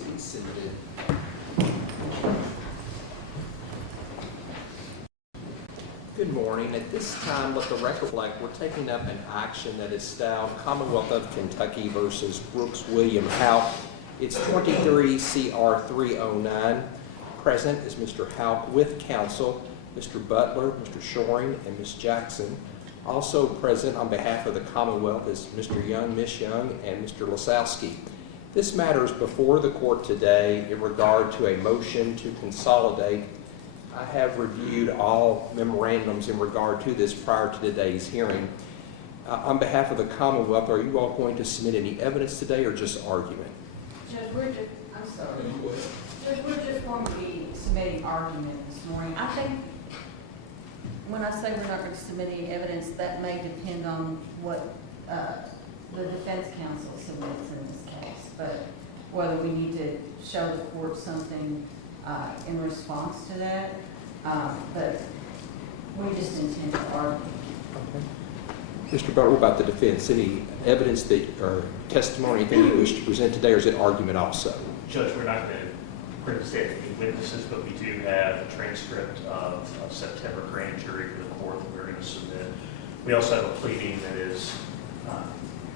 to be submitted. Good morning. At this time, let the record reflect, we're taking up an action that is styled Commonwealth of Kentucky versus Brooks William Houck. It's 23 CR 309. Present is Mr. Houck with counsel, Mr. Butler, Mr. Shoring, and Ms. Jackson. Also present on behalf of the Commonwealth is Mr. Young, Ms. Young, and Mr. Lasowski. This matter is before the court today in regard to a motion to consolidate. I have reviewed all memorandums in regard to this prior to today's hearing. On behalf of the Commonwealth, are you all going to submit any evidence today or just argument? Judge, we're just going to be submitting argument this morning. I think when I say we're not going to submit any evidence, that may depend on what the defense counsel submits in this case, but whether we need to show the court something in response to that, but we just intend to argue. Okay. Mr. Butler, what about the defense? Any evidence that, or testimony, anything you wish to present today, or is it argument also? Judge, we're not going to present any witnesses, but we do have a transcript of September grand jury for the court that we're going to submit. We also have a pleading that is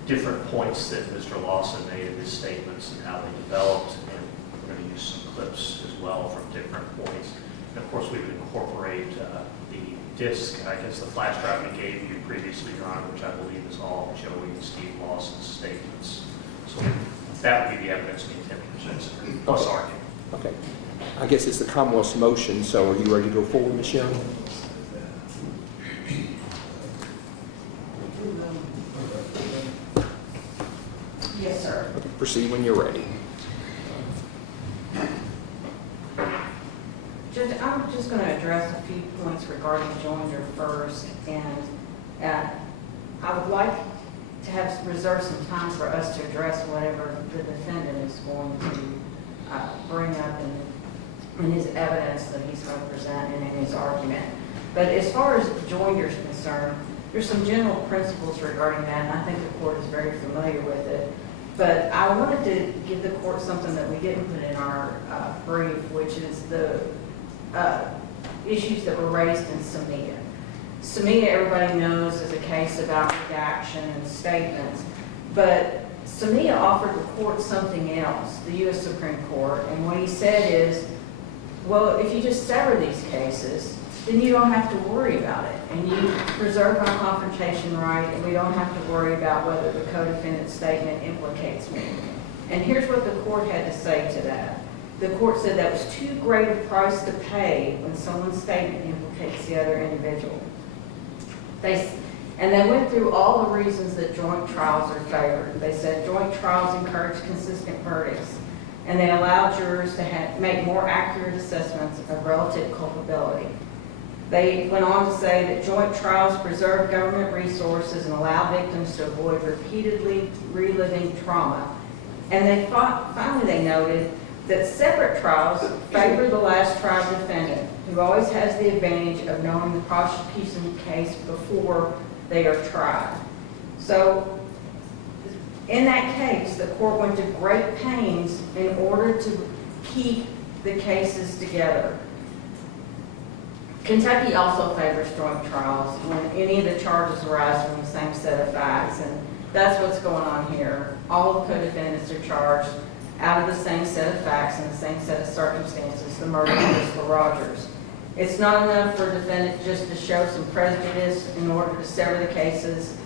different points that Mr. Lawson made in his statements and how they developed, and we're going to use some clips as well from different points. And of course, we would incorporate the disc, I guess the flash drive we gave you previously, Your Honor, which I believe is all Joey and Steve Lawson's statements. So that would be the evidence we intend to present, plus argument. Okay. I guess it's the Commonwealth's motion, so are you ready to go forward, Ms. Young? Yes, sir. Okay, proceed when you're ready. Judge, I'm just going to address a few points regarding Joinder first, and I would like to have reserve some time for us to address whatever the defendant is going to bring up in his evidence that he's going to present and in his argument. But as far as Joinder is concerned, there's some general principles regarding that, and I think the court is very familiar with it. But I wanted to give the court something that we didn't put in our brief, which is the issues that were raised in Samia. Samia, everybody knows, is a case about redaction and statements, but Samia offered the court something else, the U.S. Supreme Court, and what he said is, well, if you just sever these cases, then you don't have to worry about it, and you preserve our confrontation right, and we don't have to worry about whether the co-defendant's statement implicates me. And here's what the court had to say to that. The court said that was too great a price to pay when someone's statement implicates the other individual. And they went through all the reasons that joint trials are favored. They said joint trials encourage consistent verdicts, and they allow jurors to make more accurate assessments of relative culpability. They went on to say that joint trials preserve government resources and allow victims to avoid repeatedly reliving trauma. And they finally they noted that separate trials favor the last trial defendant, who always has the advantage of knowing the prosecution case before they are tried. So in that case, the court went to great pains in order to keep the cases together. Kentucky also favors joint trials when any of the charges arise from the same set of facts, and that's what's going on here. All the co-defendants are charged out of the same set of facts and the same set of circumstances, the murder of Mr. Rogers. It's not enough for a defendant just to show some prejudice in order to sever the cases.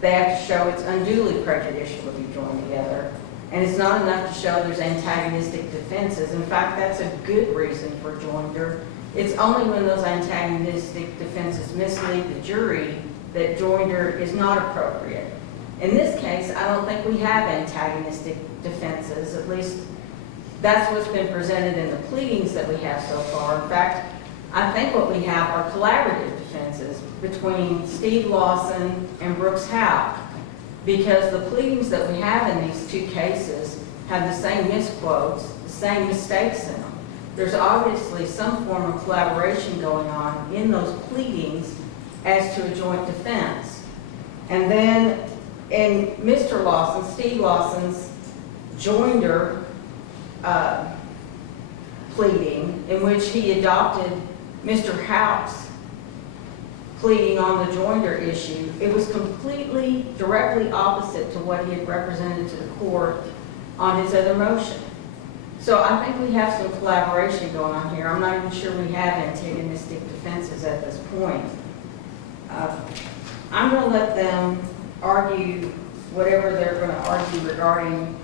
They have to show it's unduly prejudicial to be joined together. And it's not enough to show there's antagonistic defenses. In fact, that's a good reason for joinder. It's only when those antagonistic defenses mislead the jury that joinder is not appropriate. In this case, I don't think we have antagonistic defenses. At least that's what's been presented in the pleadings that we have so far. In fact, I think what we have are collaborative defenses between Steve Lawson and Brooks Houck, because the pleadings that we have in these two cases have the same misquotes, the same mistakes in them. There's obviously some form of collaboration going on in those pleadings as to a joint defense. And then in Mr. Lawson, Steve Lawson's joinder, pleading in which he adopted Mr. Houck's pleading on the Joinder issue. It was completely directly opposite to what he had represented to the court on his other motion. So I think we have some collaboration going on here. I'm not even sure we have antagonistic defenses at this point. I'm going to let them argue whatever they're going to argue regarding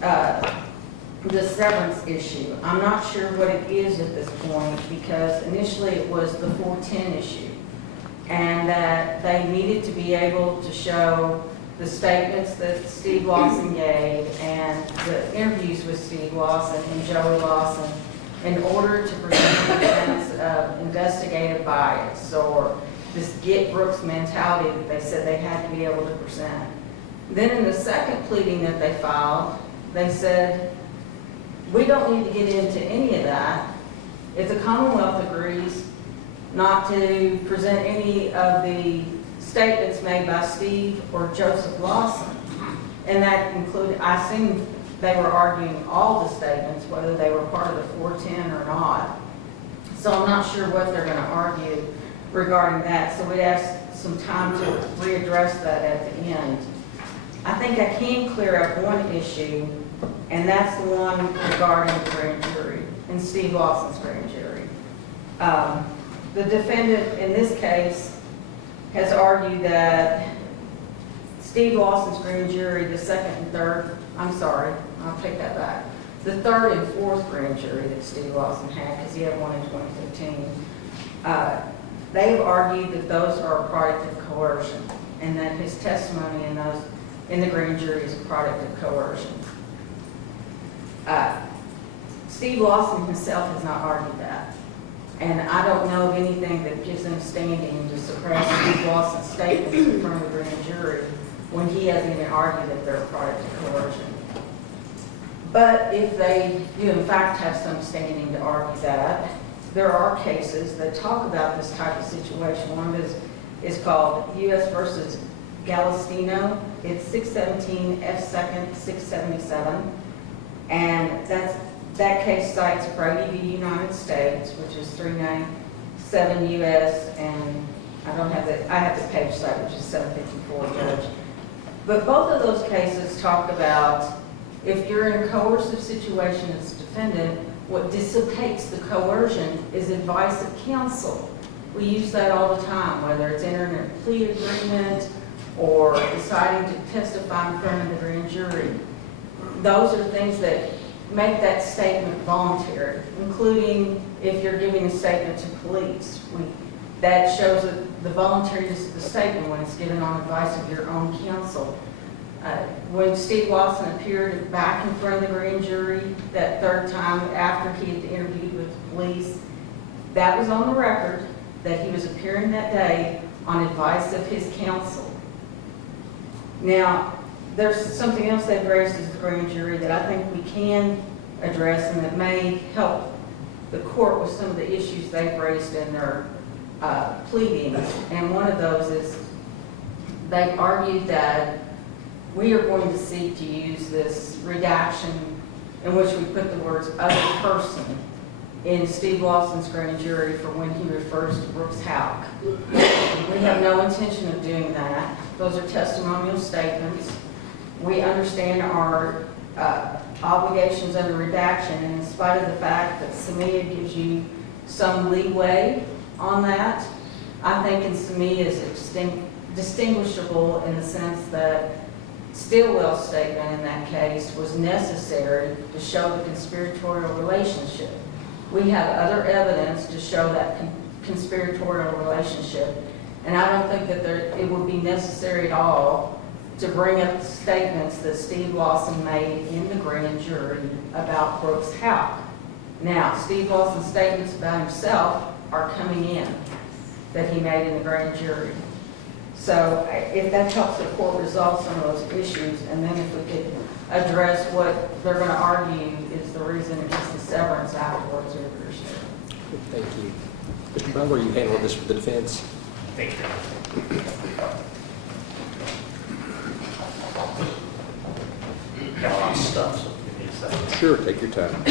the severance issue. I'm not sure what it is at this point because initially it was the 410 issue and that they needed to be able to show the statements that Steve Lawson gave and the interviews with Steve Lawson and Joey Lawson in order to present the defense of investigative bias or this get Brooks mentality that they said they had to be able to present. Then in the second pleading that they filed, they said, we don't need to get into any of that. If the Commonwealth agrees not to present any of the statements made by Steve or Joseph Lawson, and that included, I assume they were arguing all the statements, whether they were part of the 410 or not. So I'm not sure what they're going to argue regarding that. So we'd ask some time to readdress that at the end. I think I can clear up one issue, and that's the one regarding the grand jury and Steve Lawson's grand jury. The defendant in this case has argued that Steve Lawson's grand jury, the second and third, I'm sorry, I'll take that back. The third and fourth grand jury that Steve Lawson had, because he had one in 2015, they've argued that those are a product of coercion and that his testimony in the grand jury is a product of coercion. Steve Lawson himself has not argued that. And I don't know of anything that gives them standing to suppress Steve Lawson's statements in front of the grand jury when he hasn't even argued that they're a product of coercion. But if they do in fact have some standing to argue that, there are cases that talk about this type of situation. One of it is called U.S. versus Galistino. It's 617 F. 2nd 677. And that case cites Brady v. United States, which is 397 U.S. and I have the page cite, which is 754, Judge. But both of those cases talk about if you're in a coercive situation as a defendant, what dissipates the coercion is advice of counsel. We use that all the time, whether it's entering a plea agreement or deciding to testify in front of the grand jury. Those are things that make that statement voluntary, including if you're giving a statement to police. That shows the voluntariness of the statement when it's given on advice of your own counsel. When Steve Lawson appeared back in front of the grand jury that third time after he had interviewed with the police, that was on the record that he was appearing that day on advice of his counsel. Now, there's something else they've raised as the grand jury that I think we can address and that may help the court with some of the issues they've raised in their pleadings. And one of those is they've argued that we are going to seek to use this redaction in which we put the words other person in Steve Lawson's grand jury for when he refers to Brooks Houck. We have no intention of doing that. Those are testimonial statements. We understand our obligations under redaction, and in spite of the fact that Samia gives you some leeway on that, I think in Samia is distinguishable in the sense that Stillwell's statement in that case was necessary to show the conspiratorial relationship. We have other evidence to show that conspiratorial relationship, and I don't think that it would be necessary at all to bring up the statements that Steve Lawson made in the grand jury about Brooks Houck. Now, Steve Lawson's statements about himself are coming in that he made in the grand jury. So if that helps the court resolve some of those issues, and then if we could address what they're going to argue is the reason against the severance afterwards, we appreciate it. Thank you. Mr. Butler, you handled this for the defense. Thank you. Got a lot of stuff, so give me a second. Sure, take your time.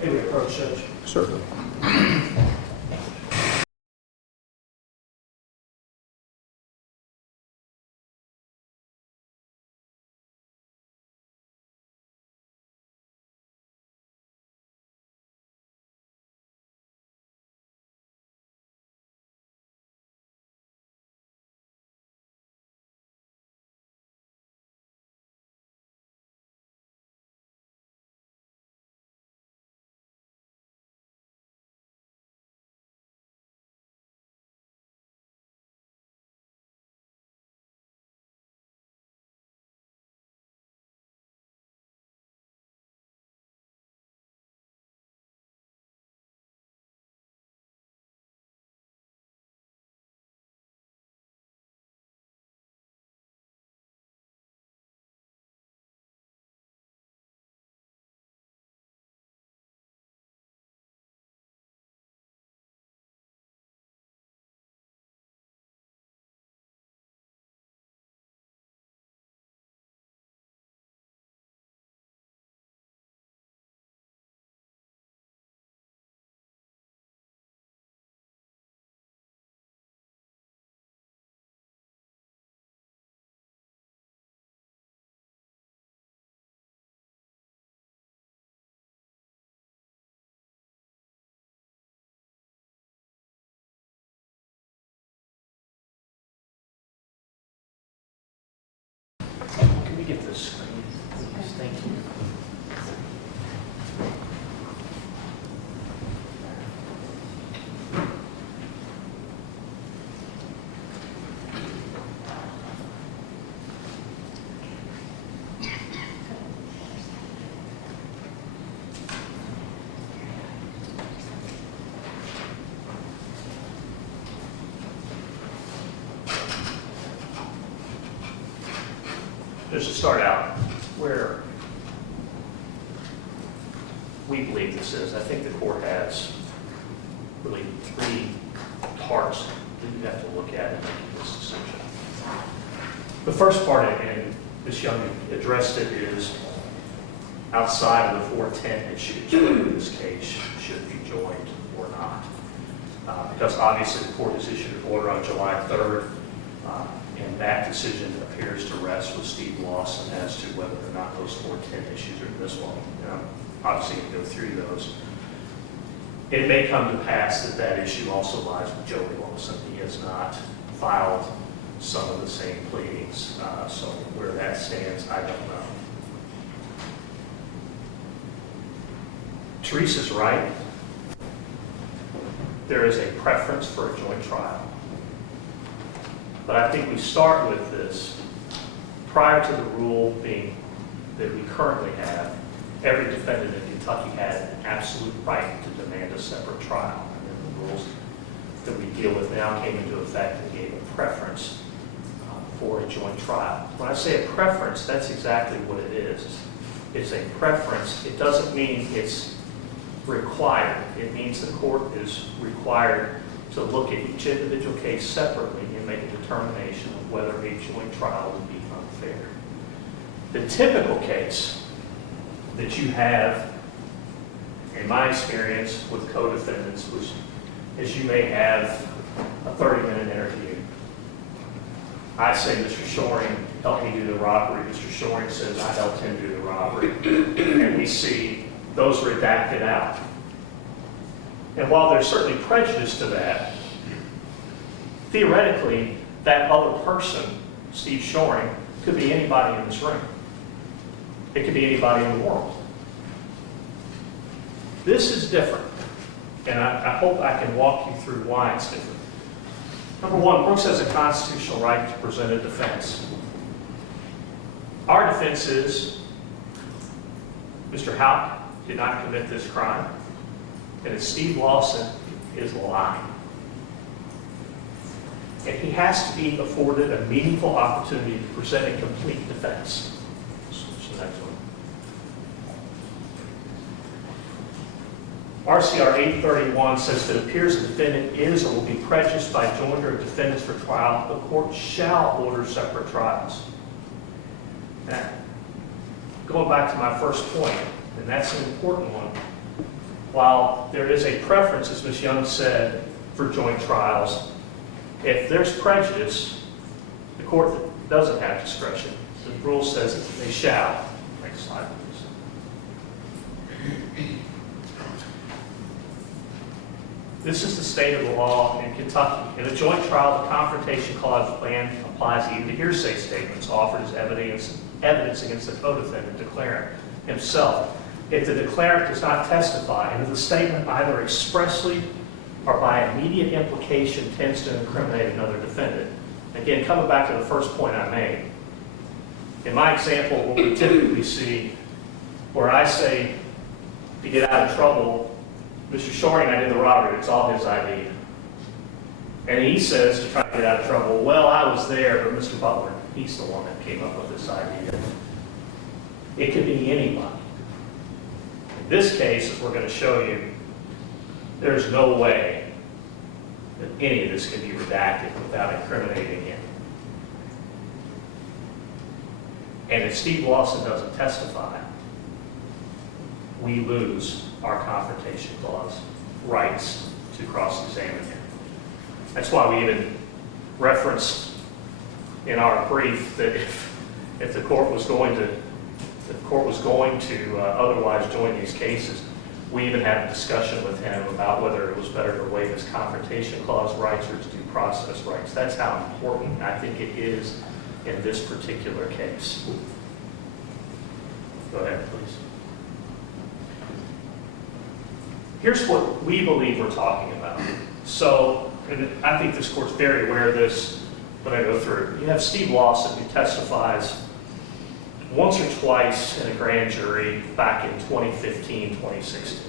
May we approach, Judge? Certainly. Can we get this screen, please? Thank you. Just to start out, where we believe this is, I think the court has really three parts that you have to look at in making this decision. The first part, and Ms. Young addressed it, is outside of the 410 issues, whether this case should be joined or not. Because obviously the court has issued an order on July 3rd, and that decision appears to rest with Steve Lawson as to whether or not those 410 issues are divisible. Obviously, you can go through those. It may come to pass that that issue also lies with Joey Lawson. He has not filed some of the same pleadings. So where that stands, I don't know. Teresa's right. There is a preference for a joint trial. But I think we start with this. Prior to the rule being that we currently have, every defendant in Kentucky had an absolute right to demand a separate trial. And then the rules that we deal with now came into effect and gave a preference for a joint trial. When I say a preference, that's exactly what it is. It's a preference. It doesn't mean it's required. It means the court is required to look at each individual case separately and make a determination of whether a joint trial would be unfair. The typical case that you have, in my experience with co-defendants, was is you may have a 30-minute interview. I say, Mr. Shoring helped me do the robbery. Mr. Shoring says, I helped him do the robbery. And we see those redacted out. And while there's certainly prejudice to that, theoretically, that other person, Steve Shoring, could be anybody in this room. It could be anybody in the world. This is different, and I hope I can walk you through why it's different. Number one, Brooks has a constitutional right to present a defense. Our defense is Mr. Houck did not commit this crime. and that Steve Lawson is lying. And he has to be afforded a meaningful opportunity to present a complete defense. Switch to the next one. RCR 831 says that it appears the defendant is or will be prejudiced by joinder of defendants for trial, the court shall order separate trials. Now, going back to my first point, and that's an important one, while there is a preference, as Ms. Young said, for joint trials, if there's prejudice, the court doesn't have discretion. The rule says that they shall. Next slide, please. This is the state of the law in Kentucky. In a joint trial, the Confrontation Clause ban applies even to hearsay statements offered as evidence against the co-defendant declarant himself. If the declarant does not testify, and if the statement either expressly or by immediate implication tends to incriminate another defendant. Again, coming back to the first point I made, in my example, what we typically see, where I say to get out of trouble, Mr. Shorey and I did the robbery, it's all his idea. And he says, to try to get out of trouble, well, I was there, but Mr. Butler, he's the one that came up with this idea. It could be anybody. In this case, as we're going to show you, there's no way that any of this can be redacted without incriminating him. And if Steve Lawson doesn't testify, we lose our Confrontation Clause rights to cross-examine him. That's why we even referenced in our brief that if the court was going to otherwise join these cases, we even had a discussion with him about whether it was better to waive his Confrontation Clause rights or his due process rights. That's how important I think it is in this particular case. Go ahead, please. Here's what we believe we're talking about. So, and I think this court's very aware of this when I go through. You have Steve Lawson, who testifies once or twice in a grand jury back in 2015, 2016.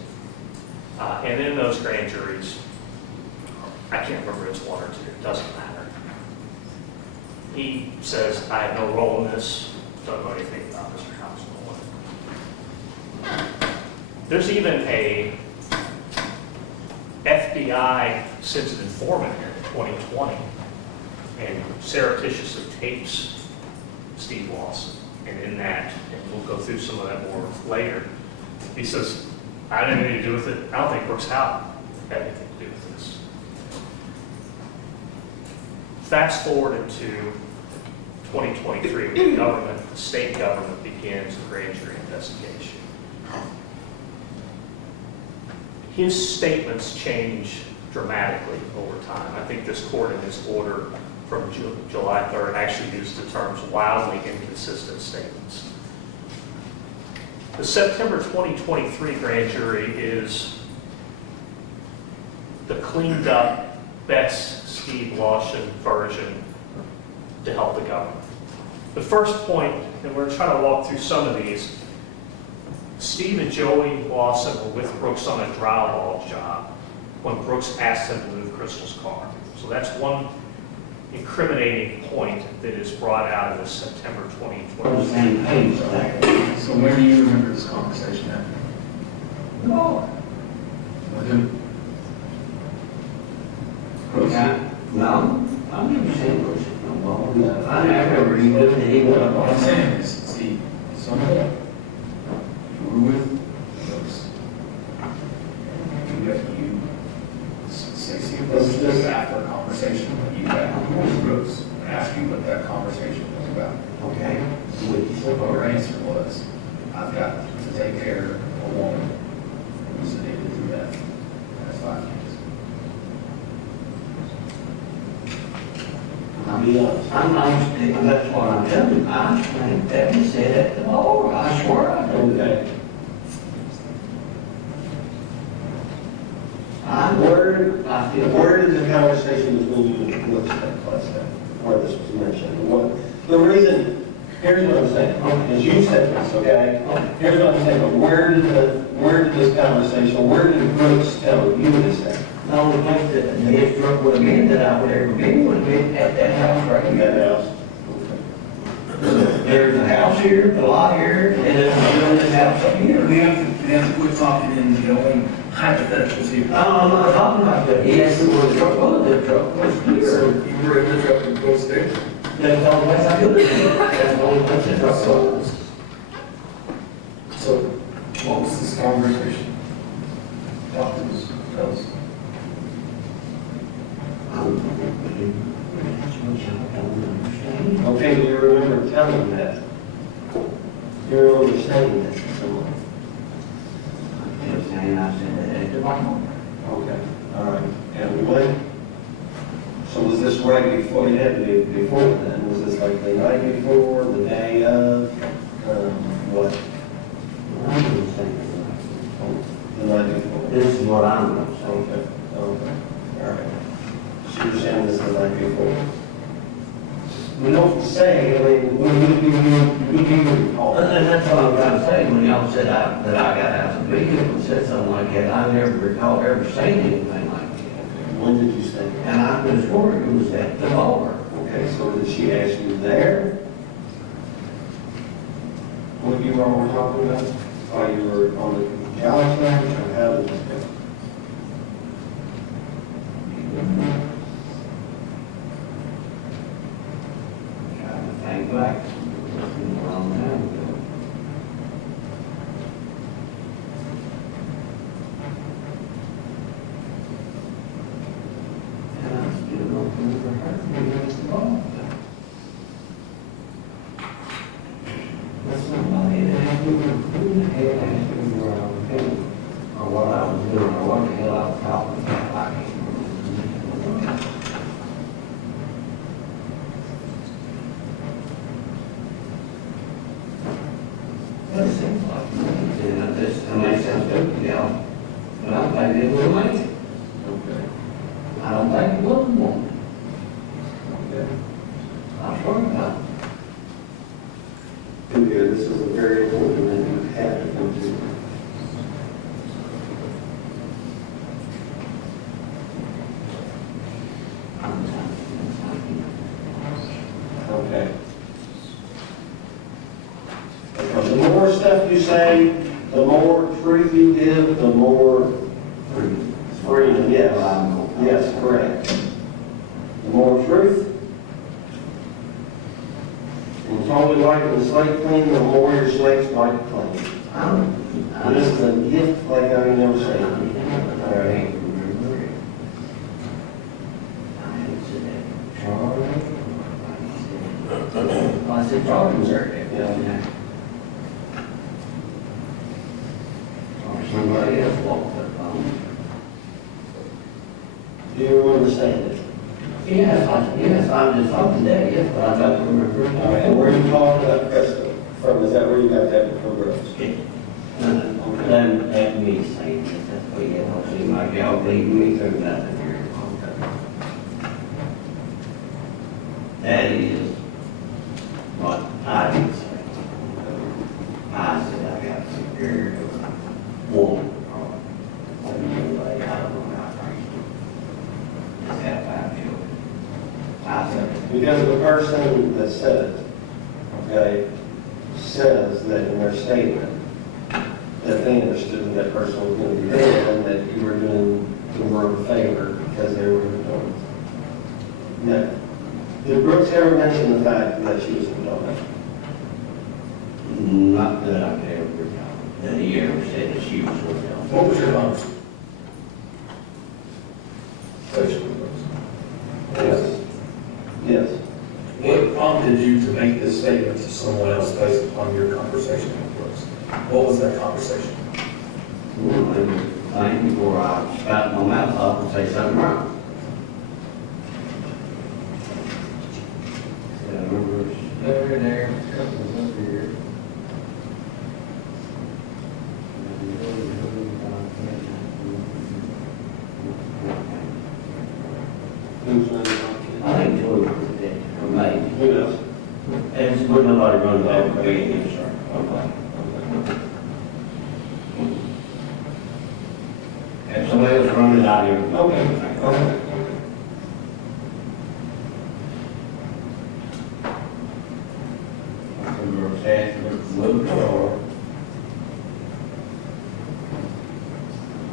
And in those grand juries, I can't remember if it's one or two, it doesn't matter. He says, I have no role in this, don't know anything about Mr. House. There's even a FBI sensitive informant here in 2020, and surreptitiously tapes Steve Lawson. And in that, and we'll go through some of that more later, he says, I didn't have anything to do with it. I don't think Brooks Houck had anything to do with this. Fast forward into 2023, when the state government begins a grand jury investigation. His statements change dramatically over time. I think this court in its order from July 3rd actually used the terms wildly inconsistent statements. The September 2023 grand jury is the cleaned up, best Steve Lawson version to help the government. The first point, and we're trying to walk through some of these, Steve and Joey Lawson were with Brooks on a drywall job when Brooks asked him to move Crystal's car. So that's one incriminating point that is brought out of this September 2020. So when do you remember this conversation happening? No. With him? No, I'm never saying Brooks no more. I never even knew that he What was. I'm saying is, Steve, someone you were with Brooks. You Stacey Brooks just after a conversation that you had with Brooks, and asked you what that conversation was about. Okay. Your answer was, I've got to take care of a woman who's addicted to meth. That's 5 kids. I'll be honest, I'm not mistaken, that's what I'm telling you. I think that he said at the bar, I swear I know that. Where did the conversation between you and Brooks take place then? Where this was mentioned? The reason Here's what I'm saying, as you said this, okay? Here's what I'm saying, but where did this conversation, where did Brooks tell you this thing? The only place that his truck would have been that I would ever been would have been at that house right In here. that house? There's a house here, a lot here, and then this house up here. We have to quit talking in the only hypotheticals here. I'm not talking about that. He asked me where the truck was, the truck was So here. you were in the truck and close there? That's the only place I could live. That's the only place the truck was. So what was this conversation? Talk to us, tell us. Okay, do you remember telling him that? You remember saying that to someone? I said that at the bottom. Okay, all right. And when? So was this right before, you had to be before then? Was this like the night before, the day of, what? I didn't say The night before? that. This is what I'm going to say. Okay, okay, all right. So you're saying this the night before? We don't say, I mean, we do recall. And that's what I'm trying to say, when y'all said that I got out of the vehicle and said something like that, I never recall ever saying anything like that. When did you say that? And I could have sworn it was at the bar. Okay, so did she ask you there? What you all were talking about? While you were on the couch there, or how did this go? Trying to think back. It's been a long time ago. And I still don't remember her against the ball. But somebody that had me, who the hell asked me where I was going, or what I was doing, or what the hell I was talking about, I can't remember. Well, it seems like, you know, this, I mean, it sounds stupid, y'all, but I think it was a man. Okay, I don't think it was a woman. okay. I swear to God. India, this is a very important and you have to come to. Okay. The more stuff you say, the more truth you give, the more freedom, yes. Yes, correct. The more truth, and it's only like the slate clean, the more your slate's white clean. And this is a gift like I ain't never seen. All right. I said, Charlie was there. Yeah. Or somebody else walked up on me. Do you remember saying it? Yes, I'm just talking that, yes, but I don't remember. All right, and where you calling that crystal from? Is that where you got that from, Brooks? Then at me saying that, that's what you know, seem like y'all leading me through nothing here. That is what I did say. I said I got some girl, woman, or anybody, I don't know how crazy. Just had 5 children. I said, Because the person that said it, okay, says that in their statement, that they understood that that person was going to be dead and that you were doing the world a favor because they were doing it. Now, did Brooks ever mention the fact that she was a donor? not that I could ever recall, that he ever said that she was with them. What was your mom's? Sexual Yes. Yes. What prompted you to make this statement to someone else based upon your conversation with Brooks? What was that conversation? Well, it was a thing before I spat my mouth off and say something wrong. I remember there, a couple of them up here. Who's running? I think Joinder was dead, or maybe. Who knows? And it's when nobody runs Convenience, sir. Okay. And somebody else running out here. Okay. Okay.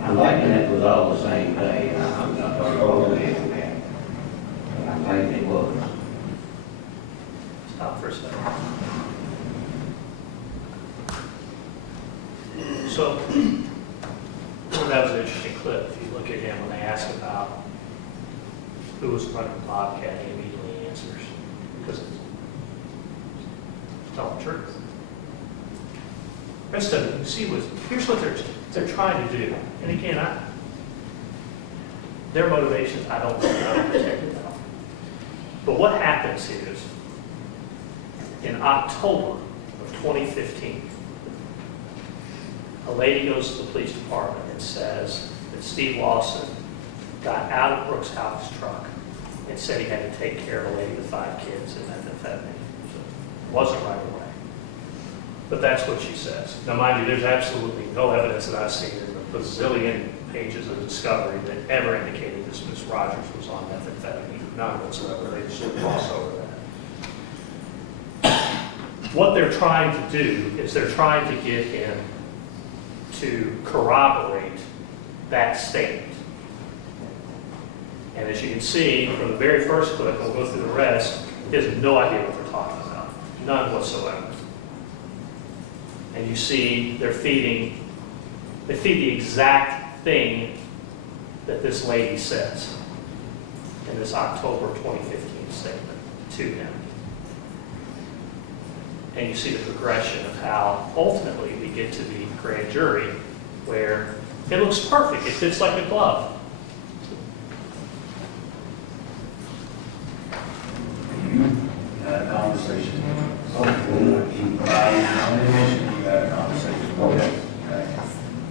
I'm liking it was all the same day. I'm not totally in that. But I think it was. Stop for a second. So, that was an interesting clip. If you look at him, when they ask about who was running the Bobcat, he immediately answers, because it's telling the truth. Rest of it, you see, here's what they're trying to do. And again, their motivations, I don't protect it now. But what happens is, in October of 2015, a lady goes to the police department and says that Steve Lawson got out of Brooks Houck's truck and said he had to take care of a lady with 5 kids and methamphetamine. So it wasn't right away. But that's what she says. Now, mind you, there's absolutely no evidence that I've seen in the bazillion pages of discovery that ever indicated this Miss Rogers was on methamphetamine. None whatsoever. They just gloss over that. What they're trying to do is they're trying to get him to corroborate that statement. And as you can see from the very first clip, we'll go through the rest, he has no idea what they're talking about. None whatsoever. And you see they feed the exact thing that this lady says in this October 2015 statement to him. And you see the progression of how ultimately we get to the grand jury where it looks perfect. It fits like a glove. You had a conversation. I mentioned you had a conversation. Okay.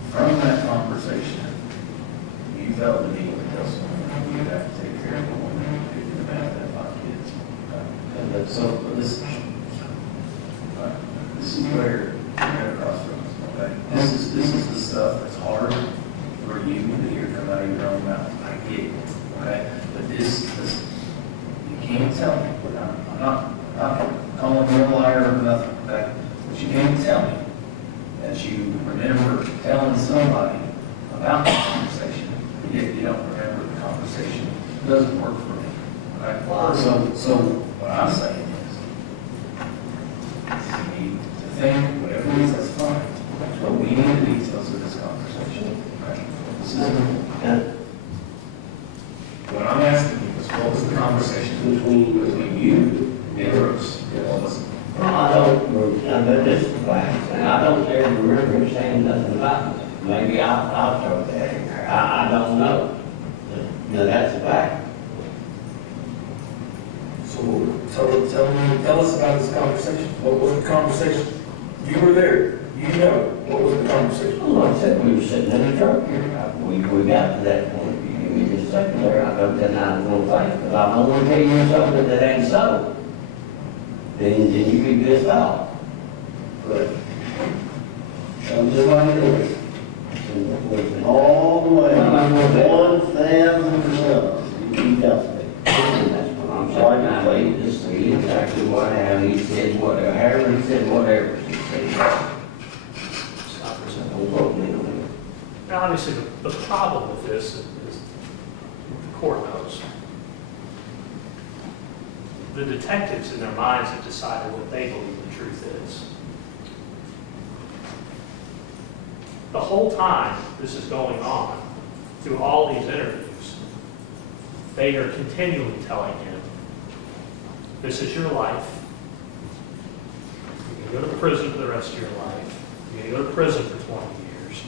From that conversation, you felt the need to tell someone you have to take care of the woman who didn't have that 5 kids. Okay. But so, but this is where you're at a crossroads. Okay. This is the stuff that's hard for you to hear come out of your own mouth. I get it. Okay. But this you can't tell me. I'm not calling you a liar or nothing. Okay. But you can't tell me that you remember telling somebody about the conversation, yet you don't remember the conversation. It doesn't work for me. Okay? So what I'm saying is, you need to think, whatever it is, that's fine. But we need the details of this conversation. Okay? This is what I'm asking you is, what was the conversation between you and Bruce? What was it? I don't, but this is facts, and I don't ever remember him saying nothing about it. Maybe I'll throw that in there. I don't know. No, that's a fact. So tell us about this conversation. What was the conversation? You were there. You know. What was the conversation? Well, like I said, we were sitting in the truck here. We got to that point. You give me just a second there. I don't think I'm going to fight, because I'm only telling you something that ain't so. Then you be pissed off. But I'm just like this. All the way, 1,000%. You tell me. That's what I'm saying. I laid this thing exactly what happened. He said whatever. However he said whatever. He said. Stop for a second. Don't quote me on it. Now, obviously, the problem with this is the court knows. The detectives in their minds have decided what they believe the truth is. The whole time this is going on, through all these interviews, they are continually telling him, this is your life. You're going to go to prison for the rest of your life. You're going to go to prison for 20 years.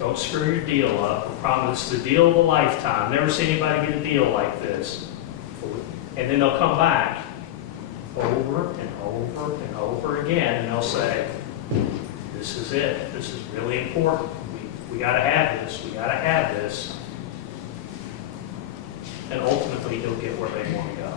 Don't screw your deal up. I promise the deal of a lifetime. Never seen anybody get a deal like this. And then they'll come back over and over and over again, and they'll say, this is it. This is really important. We got to have this. We got to have this. And ultimately, he'll get where they want to go.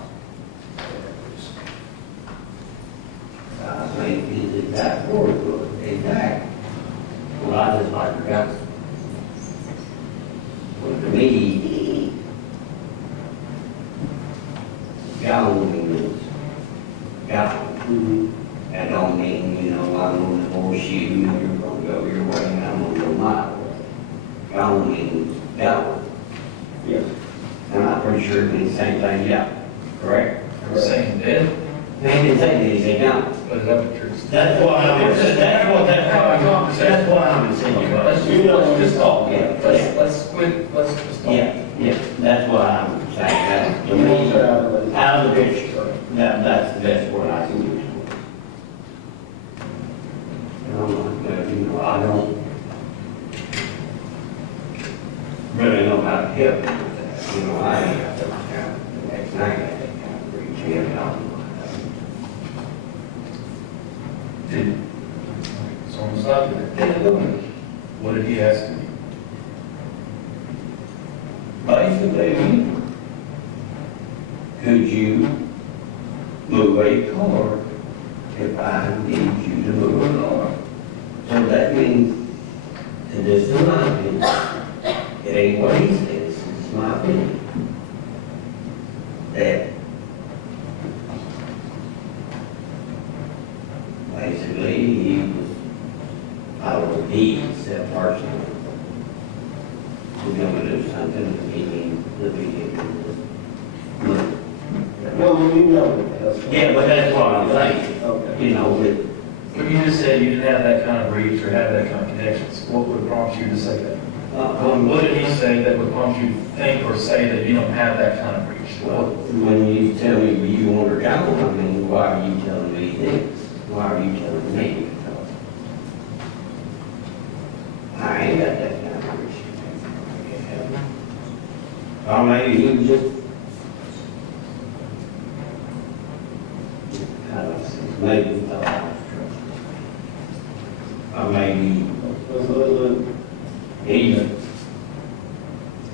That don't mean, you know, I'm gonna force you, you're gonna go your way, and I'm gonna go my way. That don't mean that way. Yes. And I'm pretty sure it means the same thing, yeah, correct? We're saying dead, They didn't say anything, no. but is that what you're? That's why I'm saying. Let's just talk. Yeah. Let's quit, let's just talk. Yeah, that's what I'm saying, that, to me, out of the picture, that's the best word I can use. I don't really know how to help you with that, you know, I have to, the next night, I have to reach him out. So I'm stopping it. What did he ask me? Basically, could you move a car if I need you to move a car? So that means, to this is my opinion, it ain't what he says, it's my opinion. That basically he was, I don't know, he said personally, we're gonna do something, he needs the vehicle. Well, you know it does. Yeah, but that's what I'm saying, Okay. you know, with, But you just said you didn't have that kind of reach or have that kind of connections. What would prompt you to say that? What did he say that would prompt you to think or say that you don't have that kind of reach? well, when you tell me you want to go, I mean, why are you telling me this? Why are you telling me? I ain't got that kind of reach. Or maybe you just, maybe, or maybe he,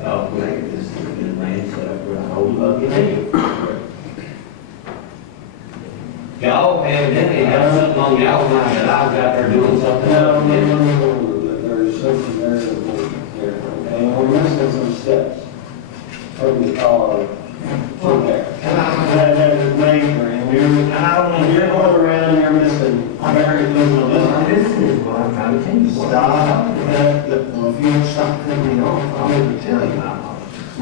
oh, maybe this is a good man set up for a whole bucket head. Y'all evidently have something on y'all mind that I've got there doing something else. No, there's something there that we're, and we're missing some steps from the car from there. That is major, and you're going around, you're missing very little. This is what I'm trying to tell you. Stop, well, if you don't stop cutting me off, I'll never tell you.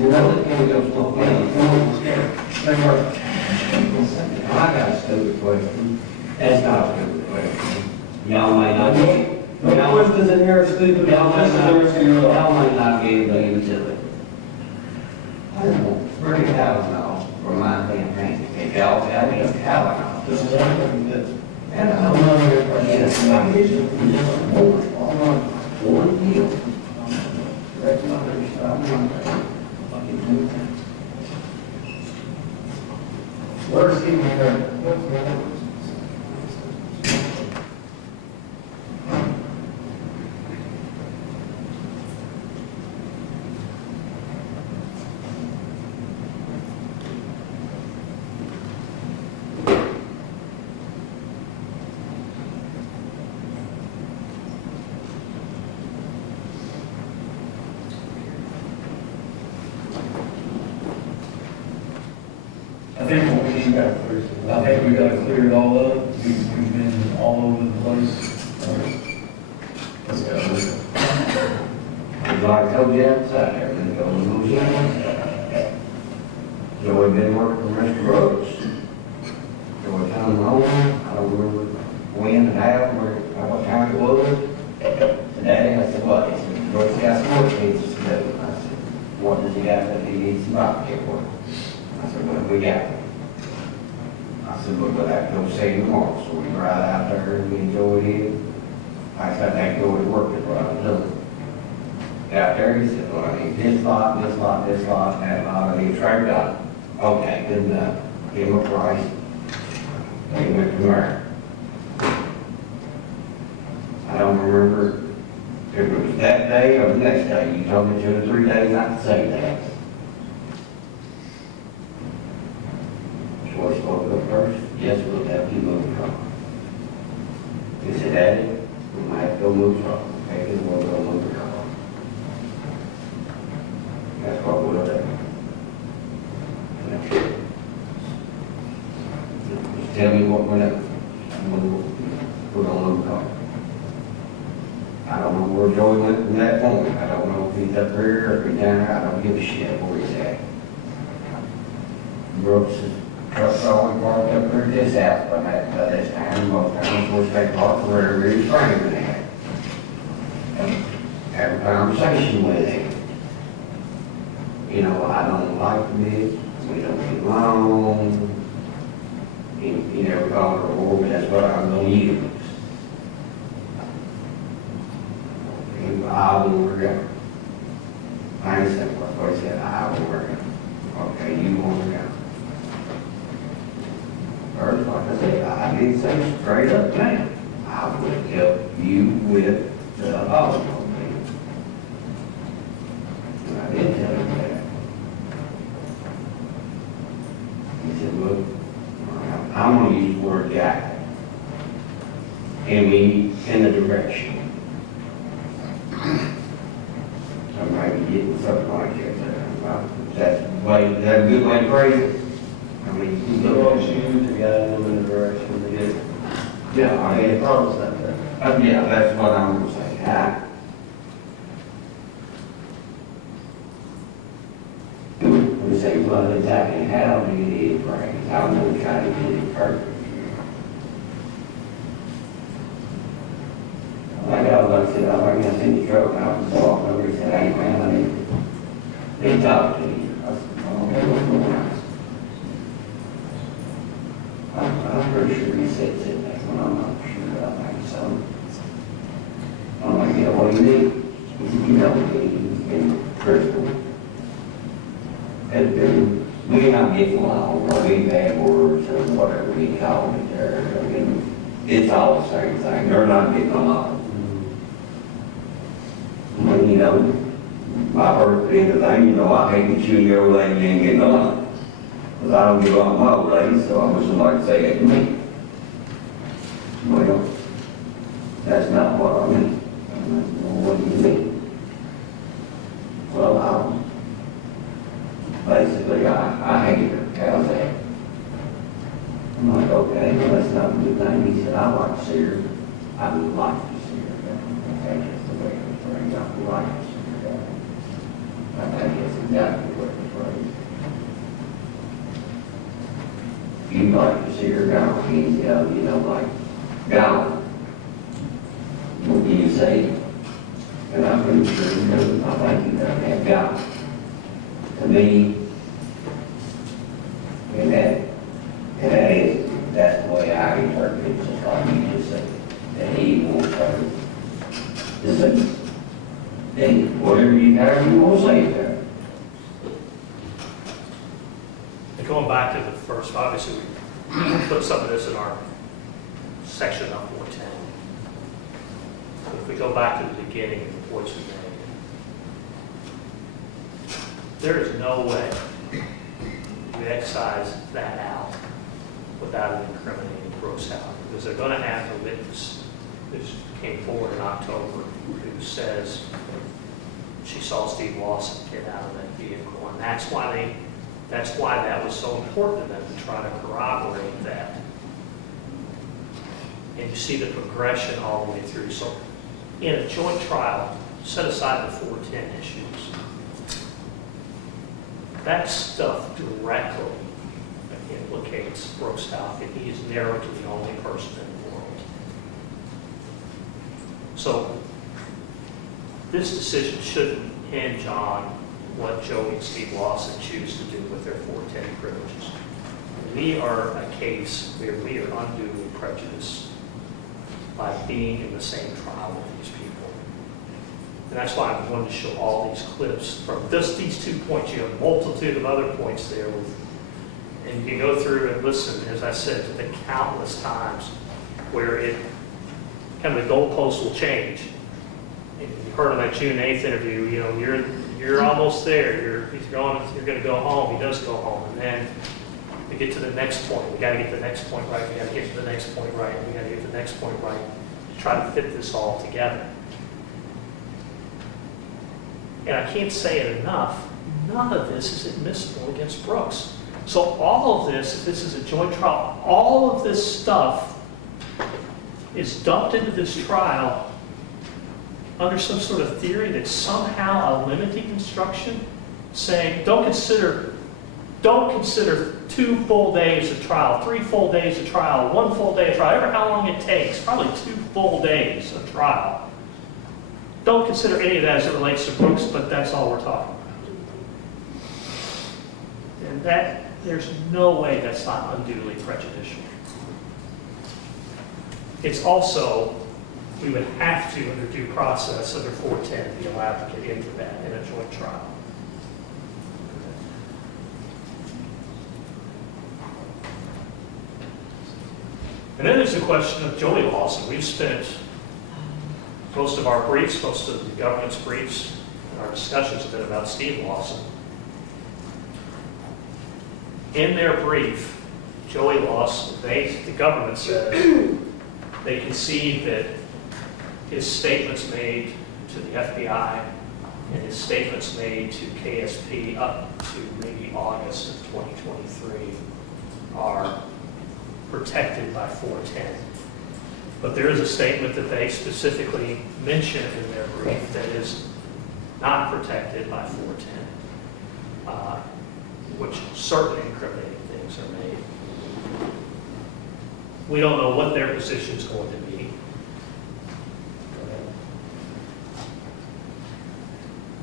You know, it can't go so fast. I got a stupid question. That's not a stupid question. Y'all may not be. No questions in here, stupid. Y'all This is the rest of your life. might not be able to utility. I want $30,000 for my campaign. If y'all got me a $1,000. This is everything that. And I'm not here for this. I'm just one deal. That's not very strong. Where's he going? I think we got to clear it all up. We've been all over the place. Let's go. Like I told you outside, everything goes to Louisiana. So we've been working with Mr. Brooks. So we come home, I don't remember when and how, what time it was. Today, I said, what? He said, Brooks got some work he needs to do. I said, what does he got that he needs some bobcat work? I said, what have we got? I said, look, we'll have to go see him tomorrow. So we ride out there and we enjoyed it. I said, I go to work is what I was doing. Out there, he said, well, I need this lot, this lot, this lot, that lot, I need tracked out. Okay, good enough. Give him a price. He went from there. I don't remember if it was that day or the next day. You told me 2 or 3 days not to say that. So I spoke up first. Yes, we'll have to move from. He said, Daddy, we might have to go move from. Maybe we'll go move from. That's what we'll do. Just tell me what we're doing. where Joey went from that point. I don't know if he's up there or if he's down there, I don't give a shit where he's at. Brooks' truck's always parked up there at this house, but by this time, most times we'll take off wherever he's framing at. Have a conversation with him. You know, I don't like the bitch, we don't get along. He never called her a whore, but that's what I'm gonna use. I will work out. I ain't saying what he said, I will work out. Okay, you want to go. First, like I said, I did say straight up, man, I would help you with the automobile. And I did tell him that. He said, look, I'm going to use the word guide. And me in the direction. I might be getting something like that. Is that a good way to phrase it? I mean, you So as you to guide them in the direction to get, yeah, I made a promise that day. yeah, that's what I'm going to say. We say, well, exactly how do you need it right? How do we try to get it perfect? Like I said, I was in the truck, and I was walking over, he said, hey, man, I need to talk to you. I said, oh, okay, what's going on? I'm pretty sure he said that, but I'm not sure. I think so. I'm like, yeah, what do you need? He said, you know, he's been critical. We did not get along, or any bad words, or whatever we call it there. I mean, it's all the same thing. They're not getting along. When, you know, my birthday and the thing, you know, I hate to chew your old lady and getting along. Because I don't get along with my old lady, so I wish somebody say that to me. Well, that's not what I mean. Well, what do you mean? Well, basically, I hate her. How's that? I'm like, okay, well, that's not a good thing. He said, I like to see her. I would like to see her. Okay, that's the way it was phrased. I would like to see her. I think that's exactly what it was phrased. You'd like to see her gone. He's, you know, like, gone. What do you say? And I'm pretty sure he knows. I think he doesn't have gone. To me, and that's the way I interpret it, just like you just said, that he wants her to say, hey, whatever you want to say there. And going back to the first, obviously, we put some of this in our section on 410. But if we go back to the beginning of the points we made, there is no way you excise that out without an incriminating Brooks out, because they're going to have a witness who came forward in October who says she saw Steve Lawson get out of that vehicle, and that's why that was so important to them to try to corroborate that. And you see the progression all the way through. So in a joint trial, set aside the 410 issues. That stuff directly implicates Brooks Houck, and he is narrowed to the only person in the world. So this decision shouldn't hinge on what Joey and Steve Lawson choose to do with their 410 privileges. We are a case where we are unduly prejudiced by being in the same trial with these people. And that's why I wanted to show all these clips from just these 2 points. You have a multitude of other points there, and you can go through and listen, as I said, to the countless times where it kind of the goalposts will change. And you heard on that June 8th interview, you know, you're almost there. You're going to go home. He does go home, and then we get to the next point. We got to get the next point right. We got to get to the next point right. We got to get the next point right to try to fit this all together. And I can't say it enough, none of this is admissible against Brooks. So all of this, if this is a joint trial, all of this stuff is dumped into this trial under some sort of theory that somehow a limiting instruction saying, don't consider 2 full days of trial, 3 full days of trial, 1 full day of trial, ever how long it takes, probably 2 full days of trial. Don't consider any of that as it relates to Brooks, but that's all we're talking about. And that, there's no way that's not unduly prejudicial. It's also, we would have to, under due process, under 410, be allowed to get into that in a joint trial. And then there's the question of Joey Lawson. We've spent most of our briefs, most of the government's briefs, and our discussions have been about Steve Lawson. In their brief, Joey Lawson, the government says they concede that his statements made to the FBI and his statements made to KSP up to maybe August of 2023 are protected by 410. But there is a statement that they specifically mention in their brief that is not protected by 410, which certainly incriminating things are made. We don't know what their position is going to be.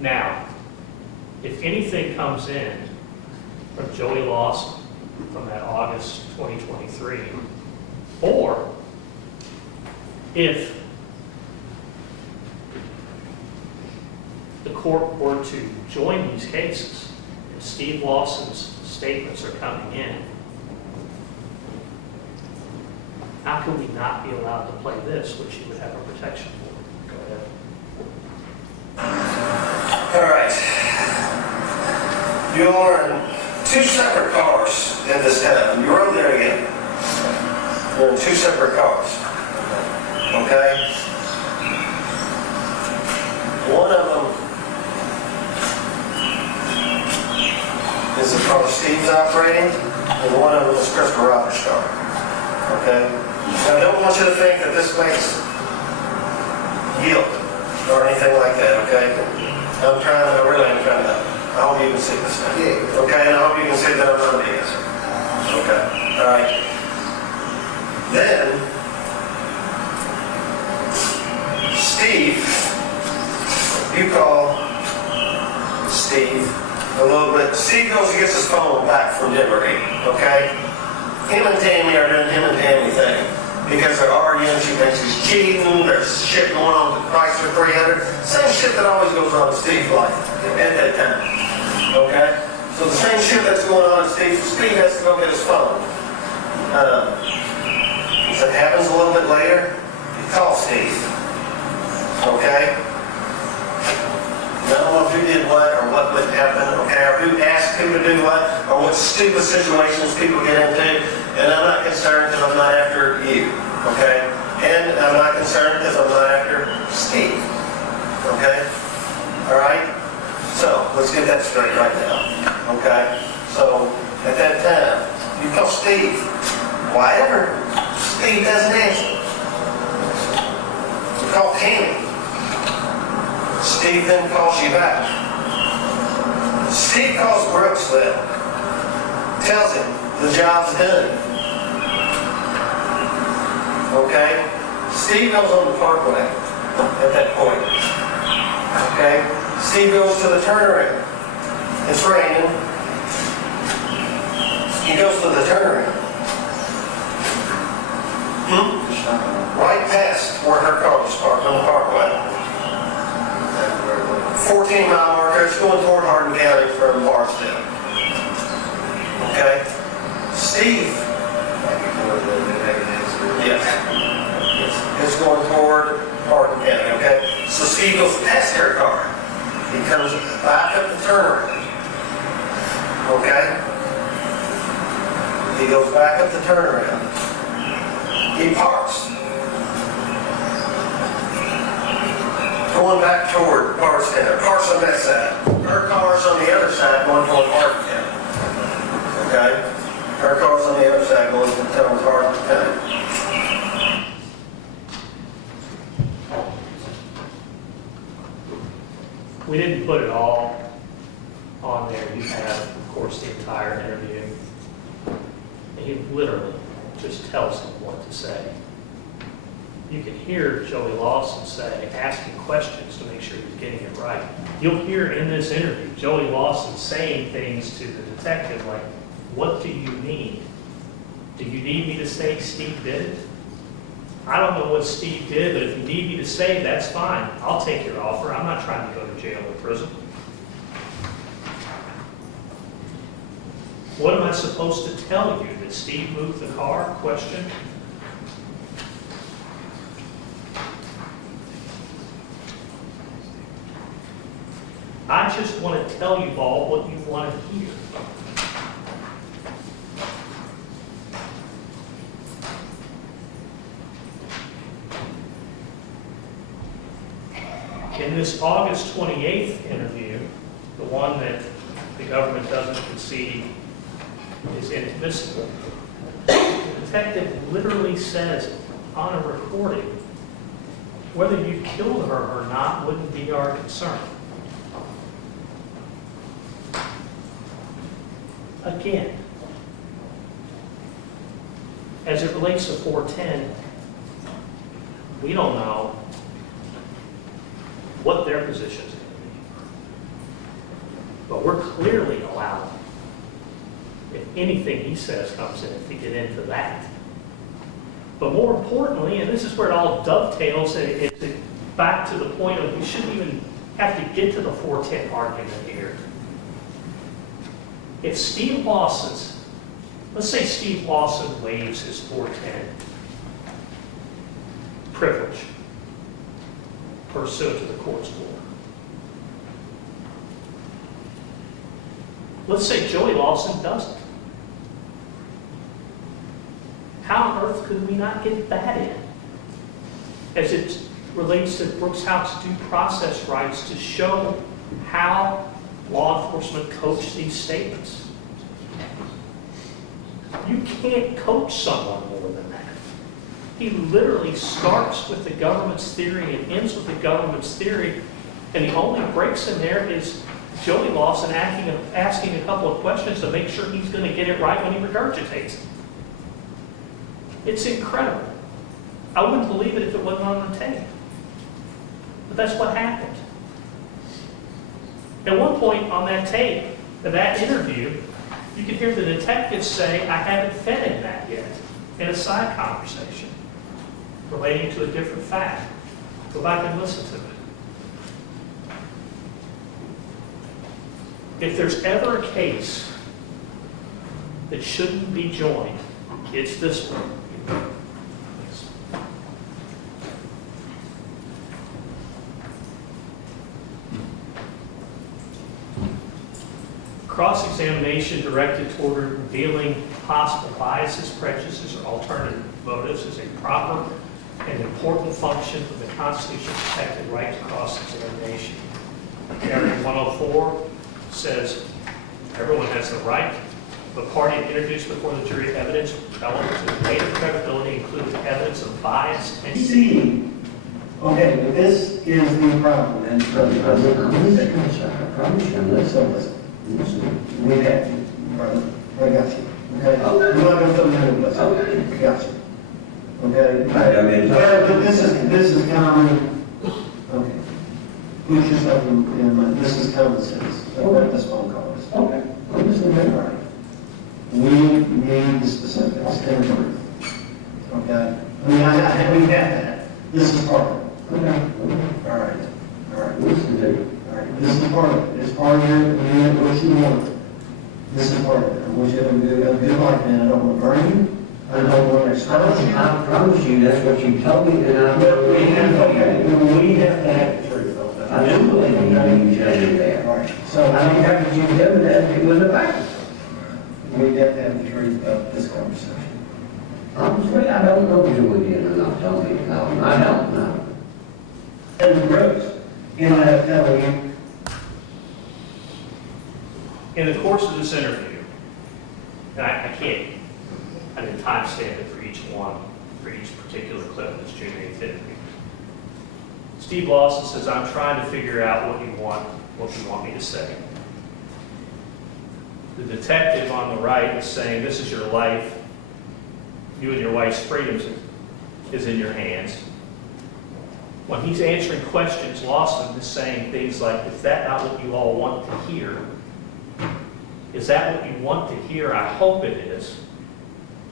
Now, if anything comes in from Joey Lawson from that August 2023, or if the court were to join these cases and Steve Lawson's statements are coming in, how can we not be allowed to play this, which you would have a protection for? Go ahead. All right. You are in 2 separate cars in this town. You rode there again. You're in 2 separate cars. Okay? One of them is the car Steve's operating, and one of them is Christopher Roberts' car. Okay? Now, I don't want you to think that this makes guilt or anything like that, okay? I really am trying to help. I hope you can see this now. Okay, and I hope you can see that I'm not the answer. Okay, all right. Then, Steve, you call Steve a little bit. Steve goes and gets his phone back from Denver, okay? Him and Tammy are doing him and Tammy thing. Because they're arguing, she thinks he's cheating, there's shit going on with Chrysler 300. Same shit that always goes on in Steve's life at that time. Okay? So the same shit that's going on in Steve has to go get his phone. If it happens a little bit later, you call Steve. Okay? I don't know who did what or what would happen, okay, or who asked who to do what, or what stupid situations people get into, and I'm not concerned because I'm not after you, okay? And I'm not concerned because I'm not after Steve, okay? All right? So, let's get that straight right now, okay? So, at that time, you call Steve, whatever, Steve doesn't answer. You call Tammy. Steve then calls you back. Steve calls Brooks then. Tells him the job's done. Okay? Steve goes on the parkway at that point. Okay? Steve goes to the turnaround. It's raining. He goes to the turnaround. Right past where her car was parked on the parkway. 14-mile marker, it's going toward Hardin County from Bardstown. Okay? Steve. Yes. It's going toward Hardin County, okay? So Steve goes past her car. He comes back up the turnaround. Okay? He goes back up the turnaround. He parks. Going back toward Bardstown. Car's on that side. Her car's on the other side going toward Hardin County. Okay? Her car's on the other side going toward Hardin County. We didn't put it all on there. You have, of course, the entire interview. And he literally just tells him what to say. You can hear Joey Lawson say, asking questions to make sure he's getting it right. You'll hear in this interview, Joey Lawson saying things to the detective like, what do you need? Do you need me to say Steve did it? I don't know what Steve did, but if you need me to say, that's fine. I'll take your offer. I'm not trying to go to jail or prison. What am I supposed to tell you? That Steve moved the car? Question. I just want to tell you all what you want to hear. In this August 28th interview, the one that the government doesn't concede is inadmissible, the detective literally says on a recording, whether you killed her or not wouldn't be our concern. Again, as it relates to 410, we don't know what their position is going to be. But we're clearly allowed, if anything he says comes in, to get into that. But more importantly, and this is where it all dovetails, it's back to the point of we shouldn't even have to get to the 410 argument here. If Steve Lawson's, let's say Steve Lawson waives his 410 privilege pursuant to the court's order. Let's say Joey Lawson doesn't. How on earth could we not get that in? As it relates to Brooks Houck's due process rights to show how law enforcement coached these statements. You can't coach someone more than that. He literally starts with the government's theory and ends with the government's theory, and the only breaks in there is Joey Lawson asking a couple of questions to make sure he's going to get it right when he regurgitates it. It's incredible. I wouldn't believe it if it wasn't on the tape. But that's what happened. At one point on that tape, in that interview, you could hear the detective say, I haven't fed him that yet, in a side conversation relating to a different fact. Go back and listen to it. If there's ever a case that shouldn't be joined, it's this one. Cross-examination directed toward revealing possible biases, prejudices, or alternative motives is a proper and important function of the constitutionally protected right to cross-examination. Area 104 says everyone has the right of a party to introduce before the jury evidence relevant to the weight of credibility, including evidence of bias and See, okay, but this is the problem, and so, I promise you, listen. we have you, brother, I got you, okay? I'm not gonna put them in a place, I got you, okay? I mean, But this is common, okay. Put yourself in mind, this is common sense, what this phone call is. okay, I'm just gonna all right. We need the specifics and the truth, okay? I mean, we have that, this is part of it. okay, All right, all right. listen to you. All right, this is part of it. It's part of what you want. This is part of it. I want you to have a good life, man. I don't want to burn you. I don't want to expose you. I promise you, that's what you told me, and I'm. But we have to have the truth on that. I do believe you, you tell me that. All right, so I don't have to you tell me that, it was a fact. we have to have the truth of this conversation. Honestly, I don't know if you would get enough, tell me, no, I don't know. And the Brooks, you know, I'm telling you, in the course of this interview, and I didn't timestamp it for each one, for each particular clip of this June 8th interview. Steve Lawson says, I'm trying to figure out what you want me to say. The detective on the right is saying, this is your life. You and your wife's freedoms is in your hands. When he's answering questions, Lawson is saying things like, is that not what you all want to hear? Is that what you want to hear? I hope it is.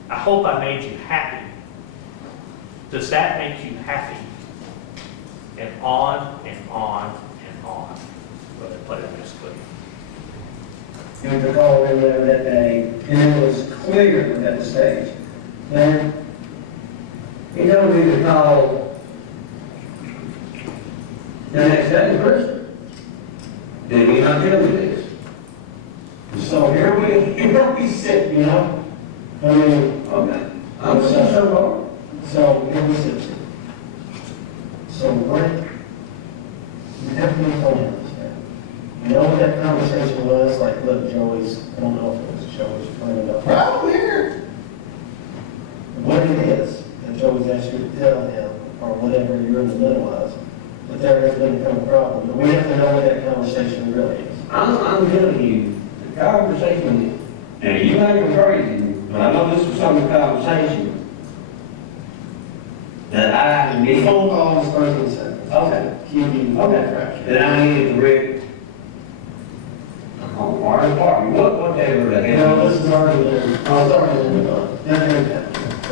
I hope I made you happy. Does that make you happy? And on and on and on. Go ahead, play the next clip. And we called in there that day, and it was clear at that stage. Then, he told me to call the next day in person. Did he not tell me this? So here we sit, you know? I mean, okay. I'm so far. So it was it. So what? You definitely told him this, man. You know what that conversation was? Like, look, Joey's, I don't know if it was Joey's friend enough. Right here! What it is, and Joey's asked you to tell him, or whatever you're in the middle of, but there has been a problem. But we have to know what that conversation really is. I'm telling you, the conversation, and you may be crazy, but I know this was some conversation that I The need. phone call is 13 seconds. Okay. Okay. That I needed to read on our department, whatever the You know, hell. this is already there. It's already in the done.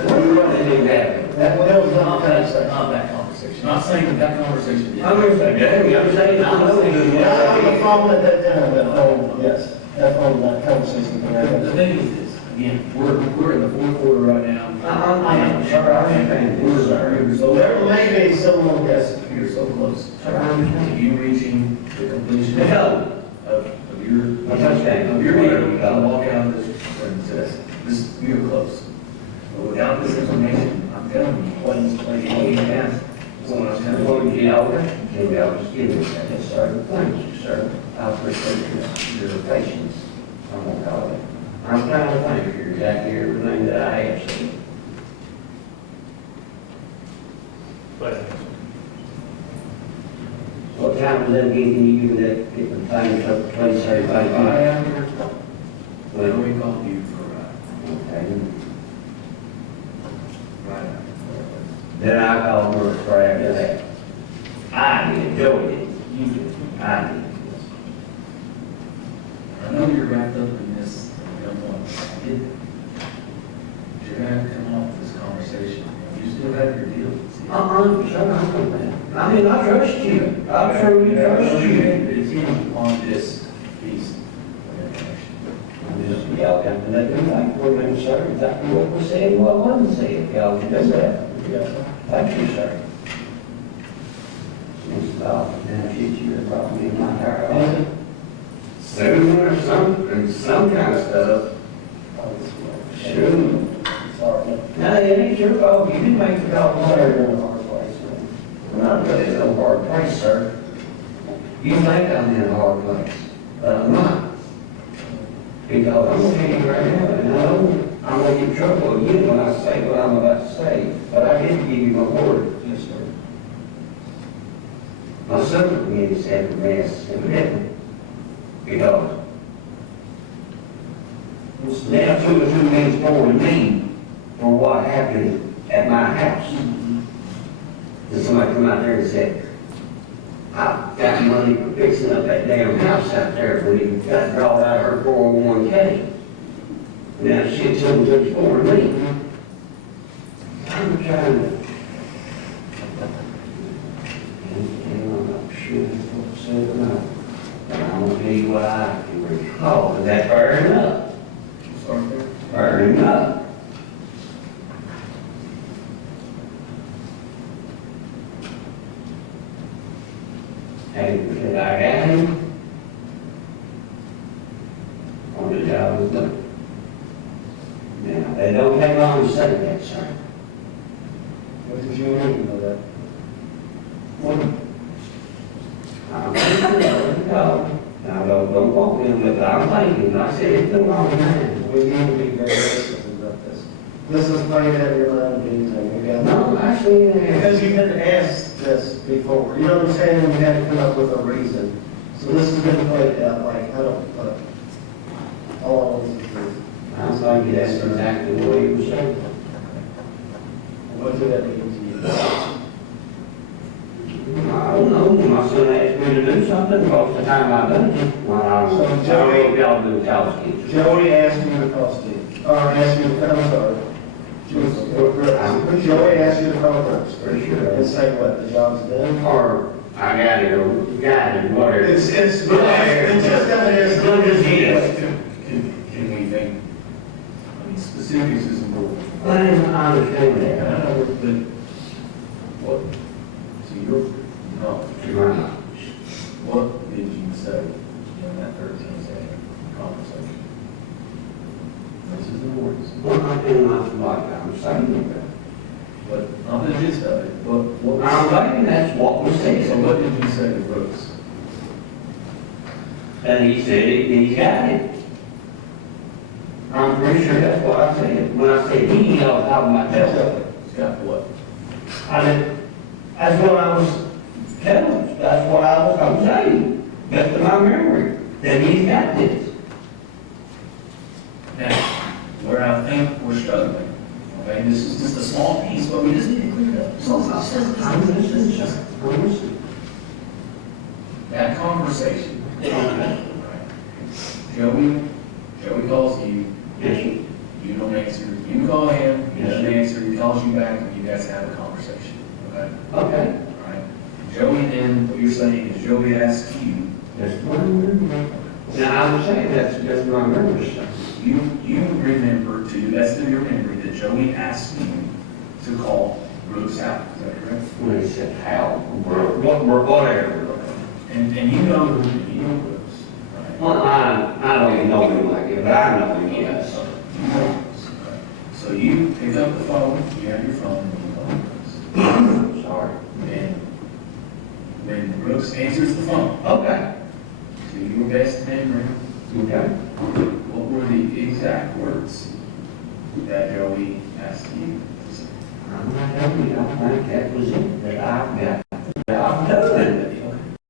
What did that? That was not that second. Not that conversation. Not saying that conversation. I'm just saying, I'm saying, I know Yeah, on the you. phone at that time, that phone, yes, that phone, that conversation. The thing is this, again, we're in the fourth quarter right now. I am sorry, I understand. We're sorry, you're so There may be someone, yes, You're so close. Sorry, I understand. To you reaching the completion No. of your, A touchdown. of your meeting, to walk out of this, and this, you're close. But without this information, I'm telling you, what you have, what I'm telling you. Well, yeah, okay. Maybe I'll just give it that. Yes, sir. Thank you, sir. I appreciate your patience. I'm gonna call it. I'm trying to think of exactly everything that I have said. Play the next one. What time was that again? Can you give me that, get the thing, so please say thank you? I am here, Well, when we call you for a ride. okay. Right. Then I called her for after that. I did, Joey did. You did. I did. I know you're wrapped up in this, and we don't want to get it. But you're gonna have to come off this conversation. You still have your deal. Sure, I know that. I mean, I trust you. I truly trust you. It's in on this piece of information. Y'all got to let them think for them, sir, exactly what was said and what wasn't said. Y'all can do that. Thank you, sir. It's about the future, probably in my entire soon or some kind of stuff. Sure. Sorry. No, it ain't your fault. You didn't make the call, sir. In a hard place. We're not really in a hard place, sir. You think I'm in a hard place, but I'm not. Because I'm gonna tell you right now, and I know I'm gonna get in trouble again when I say what I'm about to say, but I did give you my word. Yes, sir. My son began to say the mess, evidently. Because now 2 and 2 means 4 to me for what happened at my house. And somebody come out there and said, I got money for fixing up that damn house out there when he got drawn out of her 401k. Now shit, something took 4 to me. I'm trying to. And I'm not sure what to say or not. But I'm gonna tell you what I can recall. Is that fair enough? Start there. Fair enough. And did I got him? Or did I was done? Now, they don't take long to say that, sir. What did you mean by that? Now, don't quote me on it, but I'm thinking, I said it's been a long time. We need to be very disciplined about this. This is playing out your mind, and we got. No, actually, Because you've been asked this before. You know what I'm saying? And we had to come up with a reason. So this has been played out like, I don't, all of these things. I think that's exactly what he was saying. What did that mean to you? I don't know, my son asked me to do something, most of the time I done it. Well, I don't know if y'all do house kids. Joey asked you to call Steve, or asked you to come, I'm sorry. Joey asked you to call Brooks. For sure. And say what, the job's done? Or I got it, or got it, whatever. It's just got It's good as he is. Can we think, I mean, specifics is important. I understand I that. know, but what, to your knowledge, To my knowledge. what did you say in that 13-second conversation? This is the words. Well, I think that's like I'm saying that. But not the gist of it, but what was I'm thinking that's what was So said. what did you say to Brooks? And he said he's got it. I'm pretty sure that's what I said. When I said he, I was talking about myself. He's got what? I said, that's what I was telling him. That's what I was saying. Best of my memory, that he's got this. Now, where I think we're struggling, okay, this is just a small piece, but we just need to clear it up. So, I'm listening. that conversation, right? Joey calls you, Yes, you don't answer, you call him, he doesn't answer, he calls you back, and you guys have a conversation, okay? okay. All right? Joey then, what you're saying is Joey asks you, That's my memory. Now, I was saying that's my memory stuff. you remember to, that's in your memory, that Joey asked you to call Brooks out, is that correct? When he said how, whatever. And you know Brooks, right? Well, I don't even know him like it, but I know him, yes. You know Brooks, right? So you pick up the phone, you have your phone, and you call Brooks. Sorry. And when Brooks answers the phone, Okay. to your best memory, Okay. what were the exact words that Joey asked you to say? I'm not telling you, I think that was it, that I've got, that I've done.